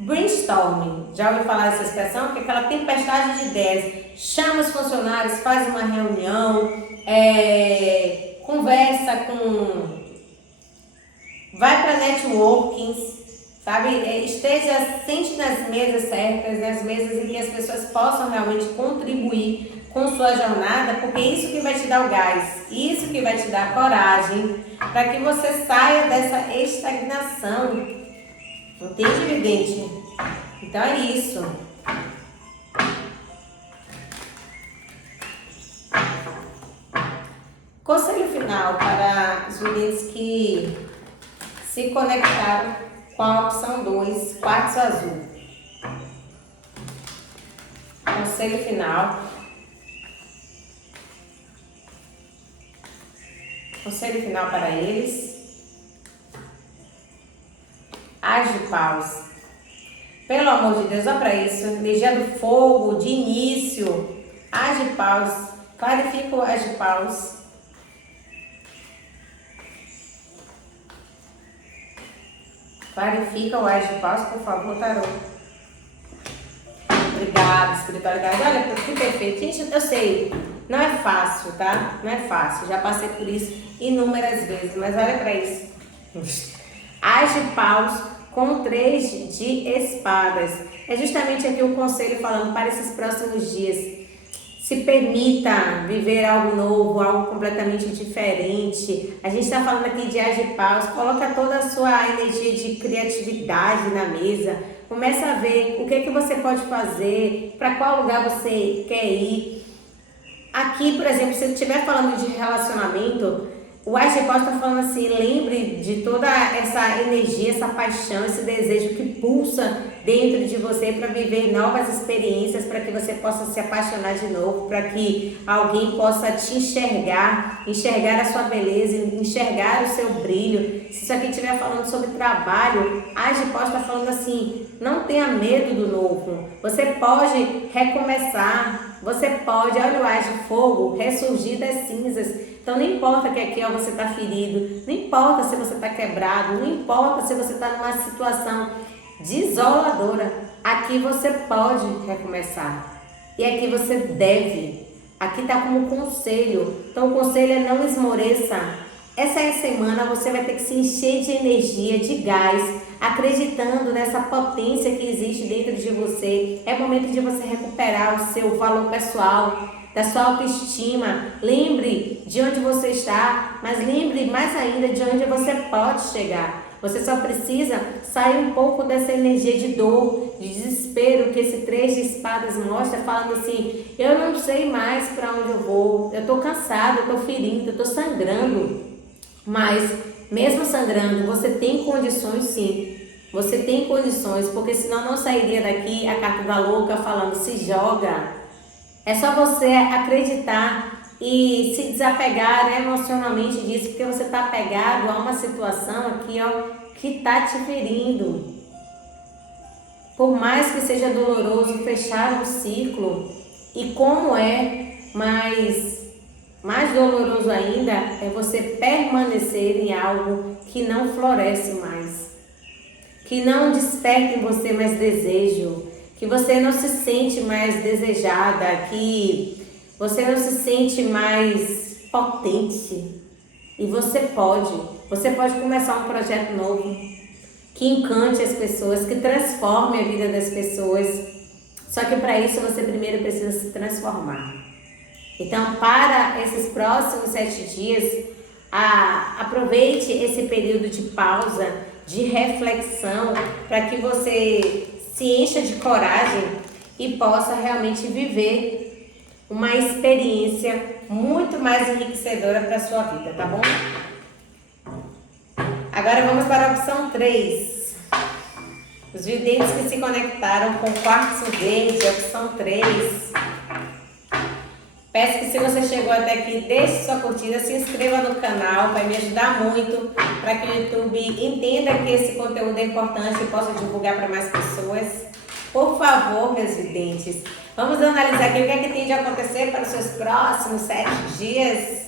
Brainstorming, já ouviu falar dessa expressão? Que é aquela tempestade de ideias. Chama os funcionários, faz uma reunião, conversa vai para networkings, sabe? Sente nas mesas certas, nas mesas em que as pessoas possam realmente contribuir com sua jornada, porque isso que vai te dar o gás, isso que vai te dar a coragem, para que você saia dessa estagnação. Entende, vidente? Então é isso. Conselho final para os videntes que se conectaram com a opção 2, quartzo azul. Conselho final. Conselho final para eles. As de paus. Pelo amor de Deus, olha para isso. Energia do fogo, de início. As de paus. Clarifica o as de paus. Clarifica o as de paus, por favor, tarô. Obrigada, espiritualidade. Olha, que perfeito. Gente, eu sei, não é fácil, tá? Não é fácil. Já passei por isso inúmeras vezes, mas olha para isso. As de paus com 3 de espadas. É justamente aqui o conselho falando para esses próximos dias. Se permita viver algo novo, algo completamente diferente. A gente está falando aqui de as de paus. Coloca toda a sua energia de criatividade na mesa. Começa a ver o que você pode fazer, para qual lugar você quer ir. Aqui, por exemplo, se eu estiver falando de relacionamento, o as de paus está falando assim, lembre de toda essa energia, essa paixão, esse desejo que pulsa dentro de você para viver novas experiências, para que você possa se apaixonar de novo, para que alguém possa te enxergar a sua beleza, enxergar o seu brilho. Se isso aqui estiver falando sobre trabalho, a Age pode estar falando assim, não tenha medo do novo. Você pode recomeçar, você pode, olha o Age de Fogo, ressurgir das cinzas. Então não importa que aqui você está ferido, não importa se você está quebrado, não importa se você está numa situação desoladora. Aqui você pode recomeçar. E aqui você deve. Aqui está como conselho. Então o conselho é não esmoreça. Essa é a semana você vai ter que se encher de energia, de gás, acreditando nessa potência que existe dentro de você. É momento de você recuperar o seu valor pessoal, da sua autoestima. Lembre de onde você está, mas lembre mais ainda de onde você pode chegar. Você só precisa sair um pouco dessa energia de dor, de desespero que esse 3 de espadas mostra, falando assim, eu não sei mais para onde eu vou, eu estou cansado, eu estou ferindo, eu estou sangrando. Mas, mesmo sangrando, você tem condições sim. Você tem condições, porque senão não sairia daqui a carta da louca falando, se joga. É só você acreditar e se desapegar emocionalmente disso, porque você está apegado a uma situação aqui, ó, que está te ferindo. Por mais que seja doloroso fechar um ciclo, e como é, mais doloroso ainda é você permanecer em algo que não floresce mais, que não desperta em você mais desejo, que você não se sente mais desejada, que você não se sente mais potente. E você pode começar um projeto novo, que encante as pessoas, que transforme a vida das pessoas. Só que para isso você primeiro precisa se transformar. Então, para esses próximos 7 dias, aproveite esse período de pausa, de reflexão, para que você se encha de coragem e possa realmente viver uma experiência muito mais enriquecedora para a sua vida, tá bom? Agora vamos para a opção 3. Os videntes que se conectaram com o quartzo verde, opção 3. Peço que se você chegou até aqui, deixe sua curtida, se inscreva no canal, vai me ajudar muito para que o YouTube entenda que esse conteúdo é importante e possa divulgar para mais pessoas. Por favor, meus videntes, vamos analisar aqui o que é que tem de acontecer para os seus próximos 7 dias.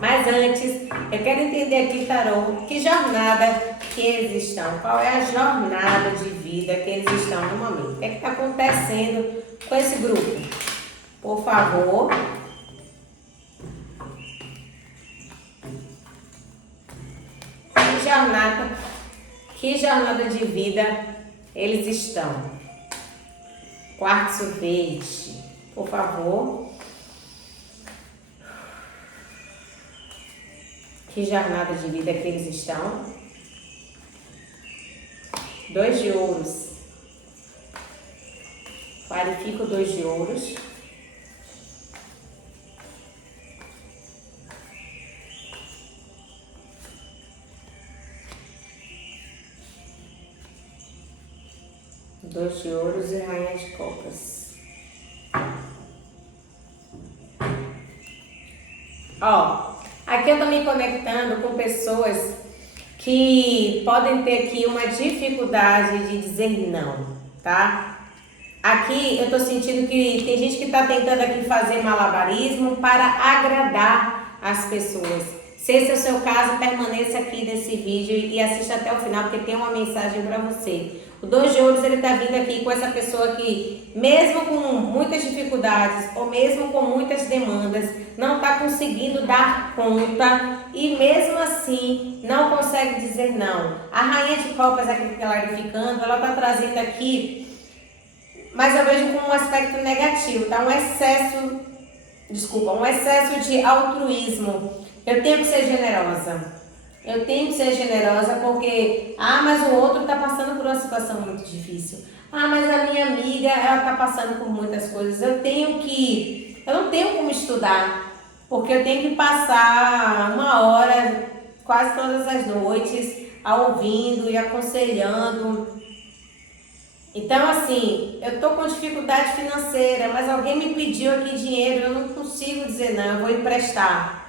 Mas antes, eu quero entender aqui, tarô, que jornada que eles estão, qual é a jornada de vida que eles estão no momento. O que é que está acontecendo com esse grupo? Por favor. Que jornada de vida eles estão? Quartzo verde, por favor. Que jornada de vida que eles estão? 2 de ouros. Clarifica o 2 de ouros. Dois de ouros e rainha de copas. Ó, aqui eu tô me conectando com pessoas que podem ter aqui uma dificuldade de dizer não, tá? Aqui eu tô sentindo que tem gente que tá tentando aqui fazer malabarismo para agradar as pessoas. Se esse é o seu caso, permaneça aqui nesse vídeo e assista até o final, porque tem uma mensagem para você. O 2 de ouros, ele tá vindo aqui com essa pessoa que, mesmo com muitas dificuldades ou mesmo com muitas demandas, não tá conseguindo dar conta e mesmo assim não consegue dizer não. A rainha de copas aqui clarificando, ela tá trazendo aqui, mas eu vejo como um aspecto negativo, tá? Um excesso de altruísmo. Eu tenho que ser generosa. Eu tenho que ser generosa porque, mas o outro está passando por uma situação muito difícil. Mas a minha amiga, ela está passando por muitas coisas. Eu não tenho como estudar, porque eu tenho que passar 1 hora, quase todas as noites, ouvindo e aconselhando. Então, assim, eu estou com dificuldade financeira, mas alguém me pediu aqui dinheiro, eu não consigo dizer não, eu vou emprestar.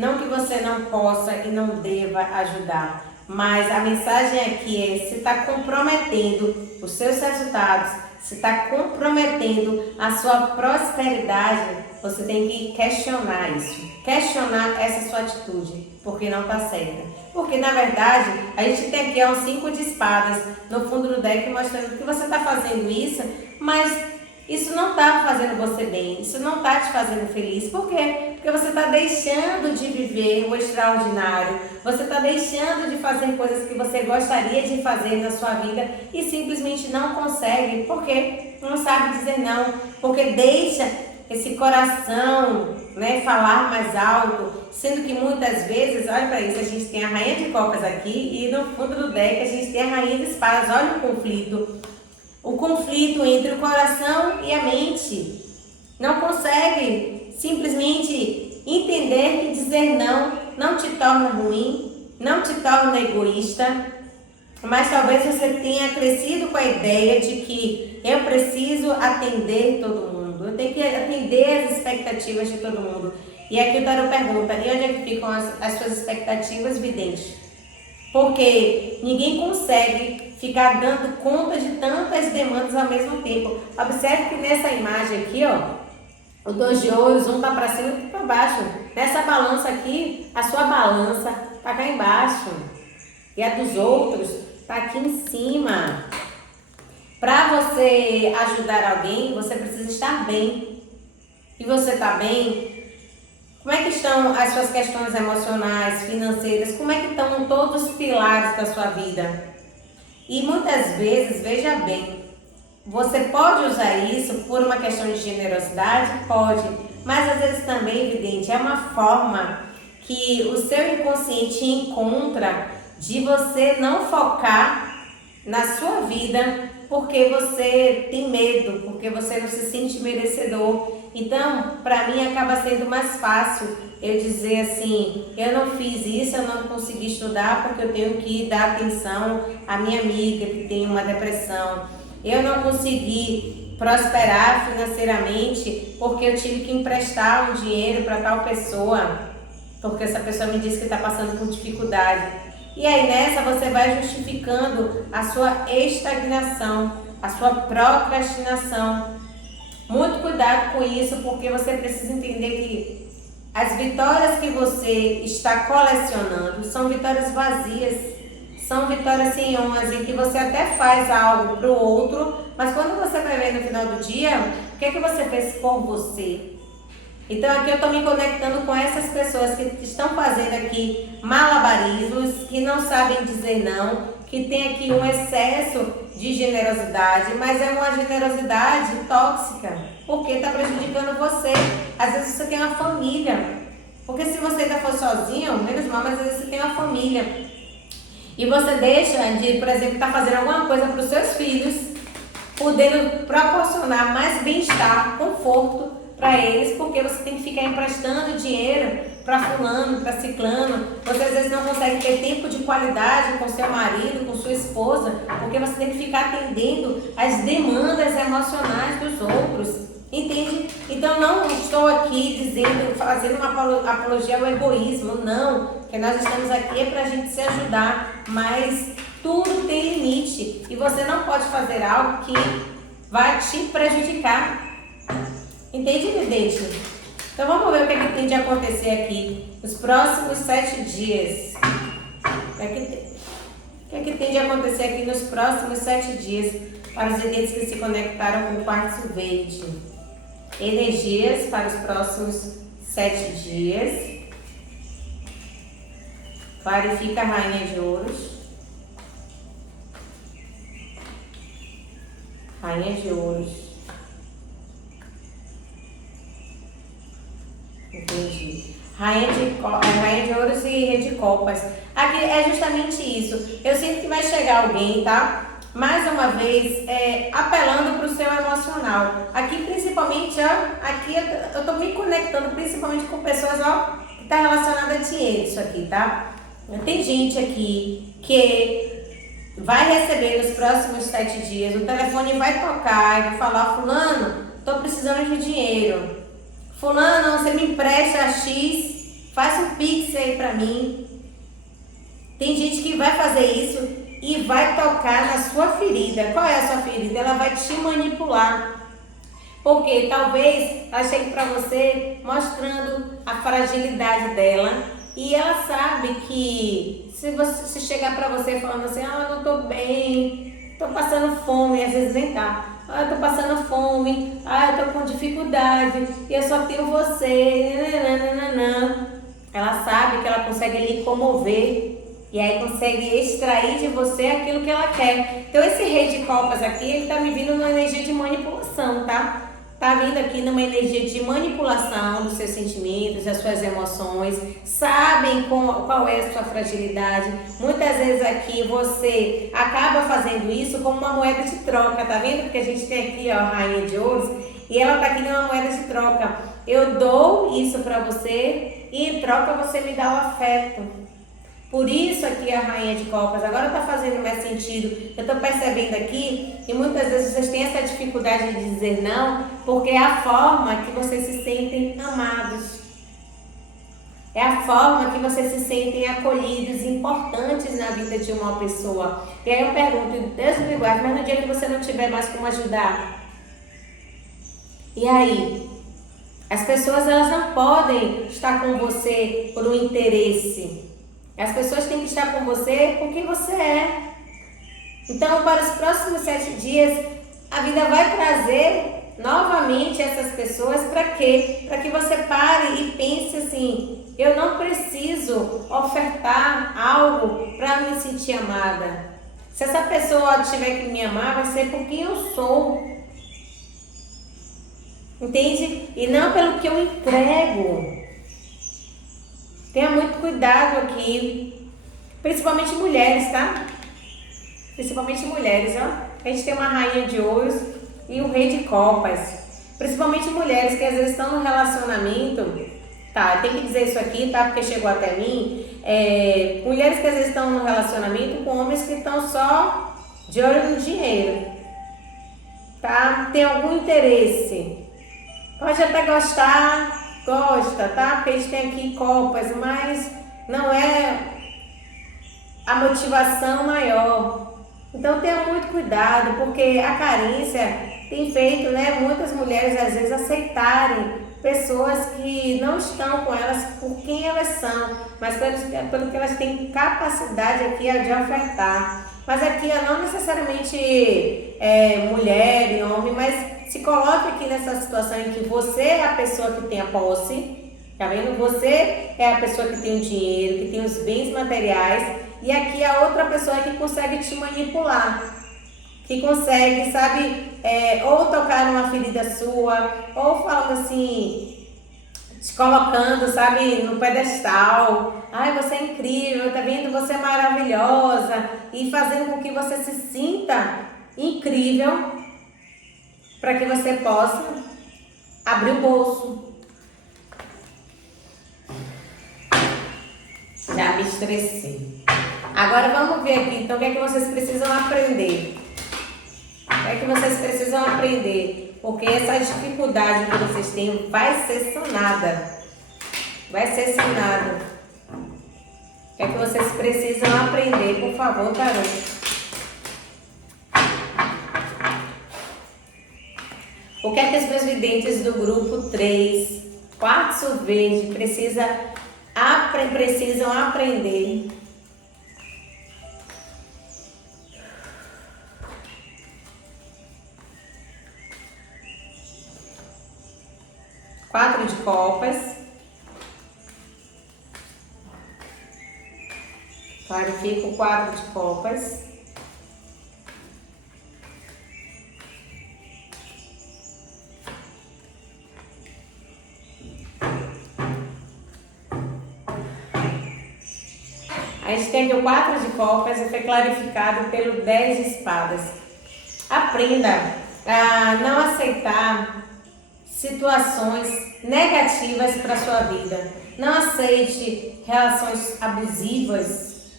Não que você não possa e não deva ajudar, mas a mensagem aqui é: se está comprometendo os seus resultados, se está comprometendo a sua prosperidade, você tem que questionar isso, questionar essa sua atitude, porque não está certa. Porque na verdade, a gente tem aqui uns 5 de espadas no fundo do deck mostrando que você está fazendo isso, mas isso não está fazendo você bem, isso não está te fazendo feliz. Por quê? Porque você está deixando de viver o extraordinário, você está deixando de fazer coisas que você gostaria de fazer na sua vida e simplesmente não consegue, porque não sabe dizer não, porque deixa esse coração, né, falar mais alto, sendo que muitas vezes, olha para isso, a gente tem a Rainha de Copas aqui e no fundo do deck a gente tem a Rainha de Espadas. Olha o conflito. O conflito entre o coração e a mente. Não consegue simplesmente entender que dizer não te torna ruim, não te torna egoísta, mas talvez você tenha crescido com a ideia de que eu preciso atender todo mundo, eu tenho que atender as expectativas de todo mundo. E aqui o tarô pergunta: e onde é que ficam as suas expectativas, vidente? Porque ninguém consegue ficar dando conta de tantas demandas ao mesmo tempo. Observe que nessa imagem aqui, ó, o 2 de ouros, um tá para cima e outro para baixo. Nessa balança aqui, a sua balança tá cá embaixo e a dos outros tá aqui em cima. Para você ajudar alguém, você precisa estar bem. E você tá bem? Como é que estão as suas questões emocionais, financeiras? Como é que estão todos os pilares da sua vida? E muitas vezes, veja bem, você pode usar isso por uma questão de generosidade? Pode. Mas às vezes também, evidente, é uma forma que o seu inconsciente encontra de você não focar na sua vida porque você tem medo, porque você não se sente merecedor. Então, para mim acaba sendo mais fácil eu dizer assim: eu não fiz isso, eu não consegui estudar porque eu tenho que dar atenção à minha amiga que tem uma depressão. Eu não consegui prosperar financeiramente porque eu tive que emprestar um dinheiro para tal pessoa, porque essa pessoa me disse que está passando por dificuldade. E aí nessa você vai justificando a sua estagnação, a sua procrastinação. Muito cuidado com isso, porque você precisa entender que as vitórias que você está colecionando são vitórias vazias, são vitórias sem honras, em que você até faz algo para o outro, mas quando você vai ver no final do dia, o que é que você fez por você? Então aqui eu estou me conectando com essas pessoas que estão fazendo aqui malabarismos, que não sabem dizer não, que tem aqui um excesso de generosidade, mas é uma generosidade tóxica, porque está prejudicando você. Às vezes você tem uma família, porque se você ainda for sozinho, menos mal, mas às vezes você tem uma família. E você deixa de, por exemplo, estar fazendo alguma coisa para os seus filhos, podendo proporcionar mais bem-estar, conforto para eles, porque você tem que ficar emprestando dinheiro para fulano, para ciclano. Você às vezes não consegue ter tempo de qualidade com seu marido, com sua esposa, porque você tem que ficar atendendo as demandas emocionais dos outros. Entende? Então não estou aqui dizendo, fazendo uma apologia ao egoísmo, não. Que nós estamos aqui é para a gente se ajudar, mas tudo tem limite e você não pode fazer algo que vai te prejudicar. Entende, vidente? Então vamos ver o que é que tem de acontecer aqui nos próximos 7 dias. O que é que tem de acontecer aqui nos próximos 7 dias para os videntes que se conectaram com o quartzo verde? Energias para os próximos 7 dias. Clarifica a Rainha de Ouros. Rainha de Ouros. Entendi. Rainha de Ouros e Rei de Copas. Aqui é justamente isso. Eu sinto que vai chegar alguém, tá? Mais uma vez, apelando para o seu emocional. Aqui principalmente, ó, aqui eu tô me conectando principalmente com pessoas, ó, que tá relacionada a dinheiro, isso aqui, tá? Tem gente aqui que vai receber nos próximos 7 dias, o telefone vai tocar e vai falar: fulano, tô precisando de dinheiro. Fulano, você me empresta X, faz um pix aí pra mim. Tem gente que vai fazer isso e vai tocar na sua ferida. Qual é a sua ferida? Ela vai te manipular. Porque talvez ela chegue pra você mostrando a fragilidade dela e ela sabe que se chegar pra você falando assim, eu não tô bem, tô passando fome, às vezes nem tá. Eu tô passando fome, eu tô com dificuldade, e eu só tenho você, nananana. Ela sabe que ela consegue lhe comover e aí consegue extrair de você aquilo que ela quer. Então esse rei de copas aqui, ele tá me vindo numa energia de manipulação, tá? Tá vindo aqui numa energia de manipulação dos seus sentimentos, das suas emoções. Sabem qual é a sua fragilidade. Muitas vezes aqui você acaba fazendo isso como uma moeda de troca, tá vendo? Porque a gente tem aqui, ó, a rainha de ouros e ela tá aqui numa moeda de troca. Eu dou isso pra você e em troca você me dá o afeto. Por isso aqui a rainha de copas, agora está fazendo mais sentido. Eu estou percebendo aqui que muitas vezes vocês têm essa dificuldade de dizer não, porque é a forma que vocês se sentem amados. É a forma que vocês se sentem acolhidos, importantes na vida de uma pessoa. E aí eu pergunto, Deus me guarde, mas no dia que você não tiver mais como ajudar? E aí? As pessoas elas não podem estar com você por um interesse. As pessoas têm que estar com você por quem você é. Então, para os próximos 7 dias, a vida vai trazer novamente essas pessoas para quê? Para que você pare e pense assim, eu não preciso ofertar algo para me sentir amada. Se essa pessoa tiver que me amar, vai ser por quem eu sou. Entende? E não pelo que eu entrego. Tenha muito cuidado aqui, principalmente mulheres, tá? Principalmente mulheres, ó. A gente tem uma rainha de ouros e um rei de copas. Principalmente mulheres que às vezes estão no relacionamento, tá? Tem que dizer isso aqui, tá? Porque chegou até mim. Mulheres que às vezes estão no relacionamento com homens que estão só de olho no dinheiro, tá? Tem algum interesse. Pode até gostar. Gosta, tá? Porque a gente tem aqui copas, mas não é a motivação maior. Então tenha muito cuidado, porque a carência tem feito, né, muitas mulheres às vezes aceitarem pessoas que não estão com elas por quem elas são, mas pelo que elas têm capacidade aqui de ofertar. Mas aqui não necessariamente mulher e homem, mas se coloque aqui nessa situação em que você é a pessoa que tem a posse, tá vendo? Você é a pessoa que tem o dinheiro, que tem os bens materiais, e aqui a outra pessoa que consegue te manipular, que consegue, sabe, ou tocar numa ferida sua, ou falando assim, te colocando, sabe, no pedestal. Ai, você é incrível, tá vendo? Você é maravilhosa, e fazendo com que você se sinta incrível, para que você possa abrir o bolso. Já me estressei. Agora vamos ver aqui, então, o que é que vocês precisam aprender. O que é que vocês precisam aprender? Porque essa dificuldade que vocês têm vai ser sanada. Vai ser sanada. O que é que vocês precisam aprender? Por favor, tarô. O que é que os meus videntes do grupo 3, quartzo verde, precisam aprender? Quatro de copas. Clarifica o 4 de copas. A gente tem aqui o 4 de copas e foi clarificado pelo 10 de espadas. Aprenda a não aceitar situações negativas para sua vida. Não aceite relações abusivas,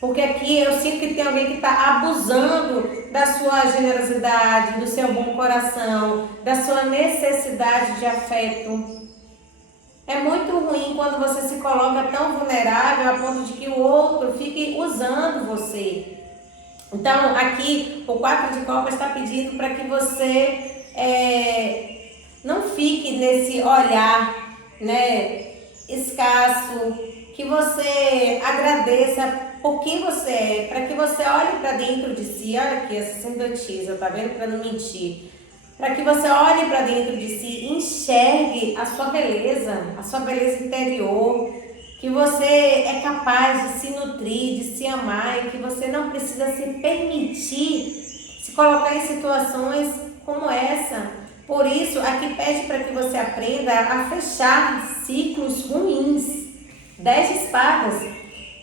porque aqui eu sinto que tem alguém que está abusando da sua generosidade, do seu bom coração, da sua necessidade de afeto. É muito ruim quando você se coloca tão vulnerável a ponto de que o outro fique usando você. Então, aqui, o 4 de copas está pedindo para que você não fique nesse olhar, né, escasso, que você agradeça por quem você é, para que você olhe para dentro de si. Olha aqui essa sindotisa, tá vendo? Para não mentir. Para que você olhe para dentro de si, enxergue a sua beleza interior, que você é capaz de se nutrir, de se amar e que você não precisa se permitir se colocar em situações como essa. Por isso, aqui pede para que você aprenda a fechar ciclos ruins. 10 de espadas,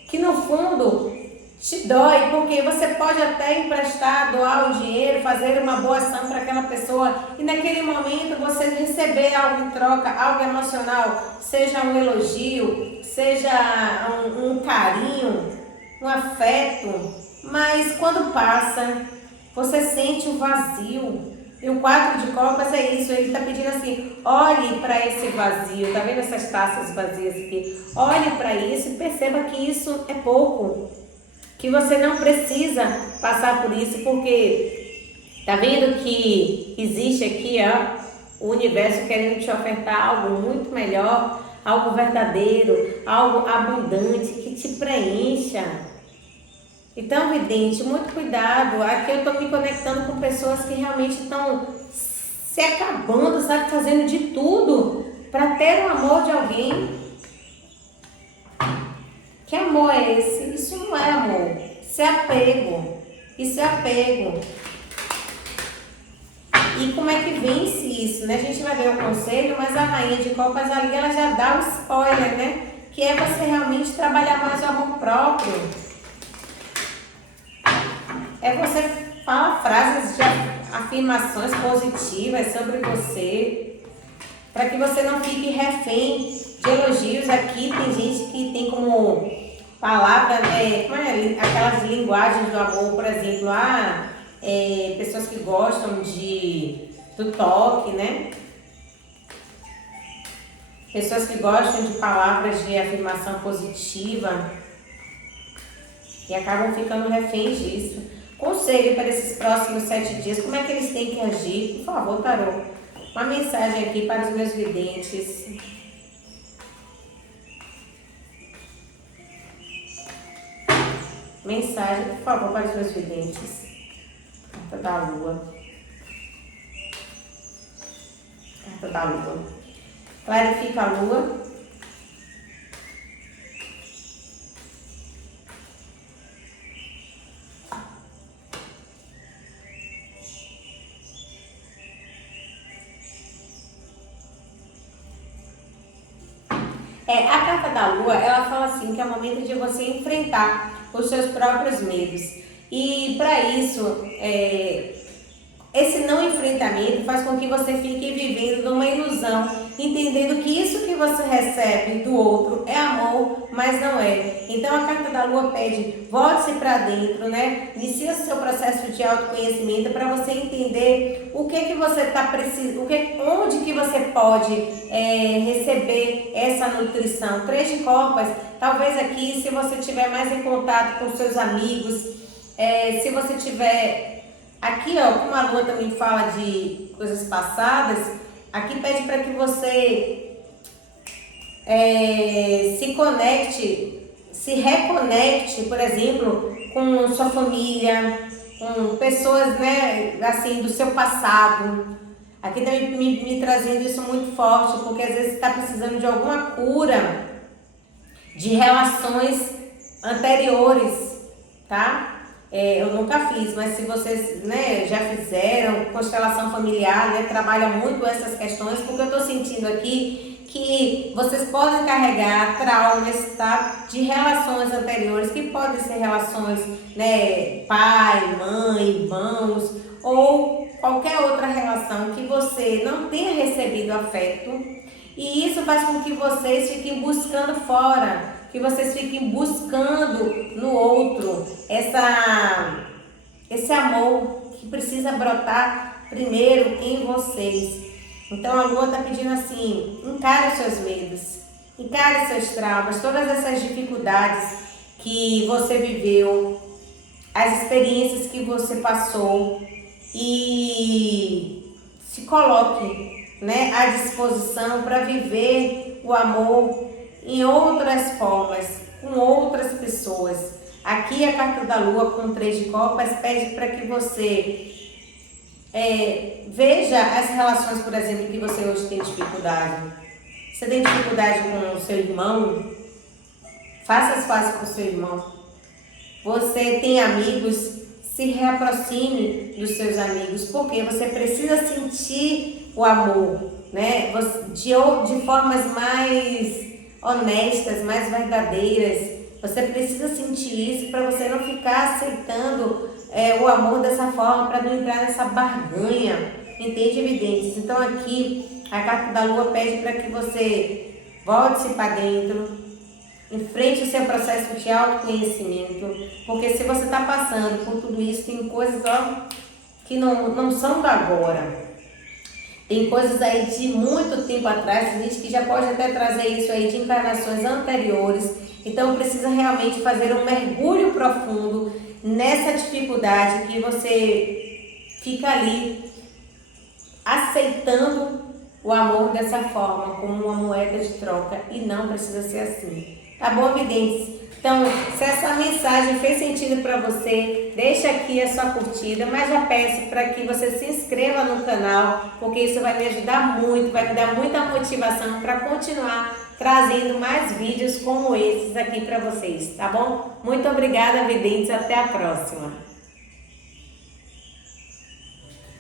que no fundo te dói, porque você pode até emprestar, doar o dinheiro, fazer uma boa ação para aquela pessoa e naquele momento você receber algo em troca, algo emocional, seja um elogio, seja um carinho, um afeto, mas quando passa, você sente o vazio. E o 4 de copas é isso, ele está pedindo assim, olhe para esse vazio, tá vendo essas taças vazias aqui? Olhe para isso e perceba que isso é pouco, que você não precisa passar por isso, porque tá vendo que existe aqui, ó, o universo querendo te ofertar algo muito melhor, algo verdadeiro, algo abundante, que te preencha. Então, vidente, muito cuidado. Aqui eu estou me conectando com pessoas que realmente estão se acabando, sabe, fazendo de tudo para ter o amor de alguém. Que amor é esse? Isso não é amor. Isso é apego. Isso é apego. E como é que vence isso, né? A gente vai ver o conselho, mas a rainha de copas ali, ela já dá o spoiler, né? Que é você realmente trabalhar mais o amor próprio. É você falar frases de afirmações positivas sobre você, para que você não fique refém de elogios. Aqui tem gente que tem como palavra, aquelas linguagens do amor, por exemplo, pessoas que gostam do toque, né? Pessoas que gostam de palavras de afirmação positiva e acabam ficando reféns disso. Conselho para esses próximos 7 dias, como é que eles têm que agir? Por favor, tarô, uma mensagem aqui para os meus videntes. Mensagem, por favor, para os meus videntes. Carta da Lua. Carta da Lua. Clarifica a Lua. A carta da Lua, ela fala assim que é o momento de você enfrentar os seus próprios medos. E para isso, esse não enfrentamento faz com que você fique vivendo numa ilusão, entendendo que isso que você recebe do outro é amor, mas não é. Então a carta da Lua pede, volte-se para dentro, né? Inicie o seu processo de autoconhecimento para você entender o que você está precisando, onde que você pode receber essa nutrição. 3 de copas, talvez aqui, se você estiver mais em contato com seus amigos, se você tiver... Aqui, ó, como a Lua também fala de coisas passadas, aqui pede para que você se conecte, se reconecte, por exemplo, com sua família, com pessoas, né, assim, do seu passado. Aqui tá me trazendo isso muito forte, porque às vezes está precisando de alguma cura de relações anteriores, tá? Eu nunca fiz, mas se vocês, né, já fizeram, constelação familiar, né, trabalha muito essas questões, porque eu estou sentindo aqui que vocês podem carregar traumas, tá, de relações anteriores, que podem ser relações, né, pai, mãe, irmãos, ou qualquer outra relação que você não tenha recebido afeto, e isso faz com que vocês fiquem buscando fora, que vocês fiquem buscando no outro esse amor que precisa brotar primeiro em vocês. Então a Lua está pedindo assim, encare os seus medos, encare seus traumas, todas essas dificuldades que você viveu, as experiências que você passou e se coloque, né, à disposição para viver o amor em outras formas, com outras pessoas. Aqui a carta da Lua com o 3 de copas pede para que você veja as relações, por exemplo, que você hoje tem dificuldade. Você tem dificuldade com o seu irmão? Faça as pazes com o seu irmão. Você tem amigos? Se reaproxime dos seus amigos, porque você precisa sentir o amor, né? De formas mais honestas, mais verdadeiras. Você precisa sentir isso para você não ficar aceitando o amor dessa forma, para não entrar nessa barganha, entende, evidências? Então aqui a carta da Lua pede para que você volte-se para dentro, enfrente o seu processo de autoconhecimento, porque se você está passando por tudo isso, tem coisas que não são da agora. Tem coisas aí de muito tempo atrás, tem gente que já pode até trazer isso aí de encarnações anteriores. Então precisa realmente fazer um mergulho profundo nessa dificuldade que você fica ali aceitando o amor dessa forma, como uma moeda de troca, e não precisa ser assim. Tá bom, videntes? Então, se essa mensagem fez sentido para você, deixa aqui a sua curtida, mas já peço para que você se inscreva no canal, porque isso vai me ajudar muito, vai me dar muita motivação para continuar trazendo mais vídeos como esses aqui para vocês, tá bom? Muito obrigada, videntes, até a próxima!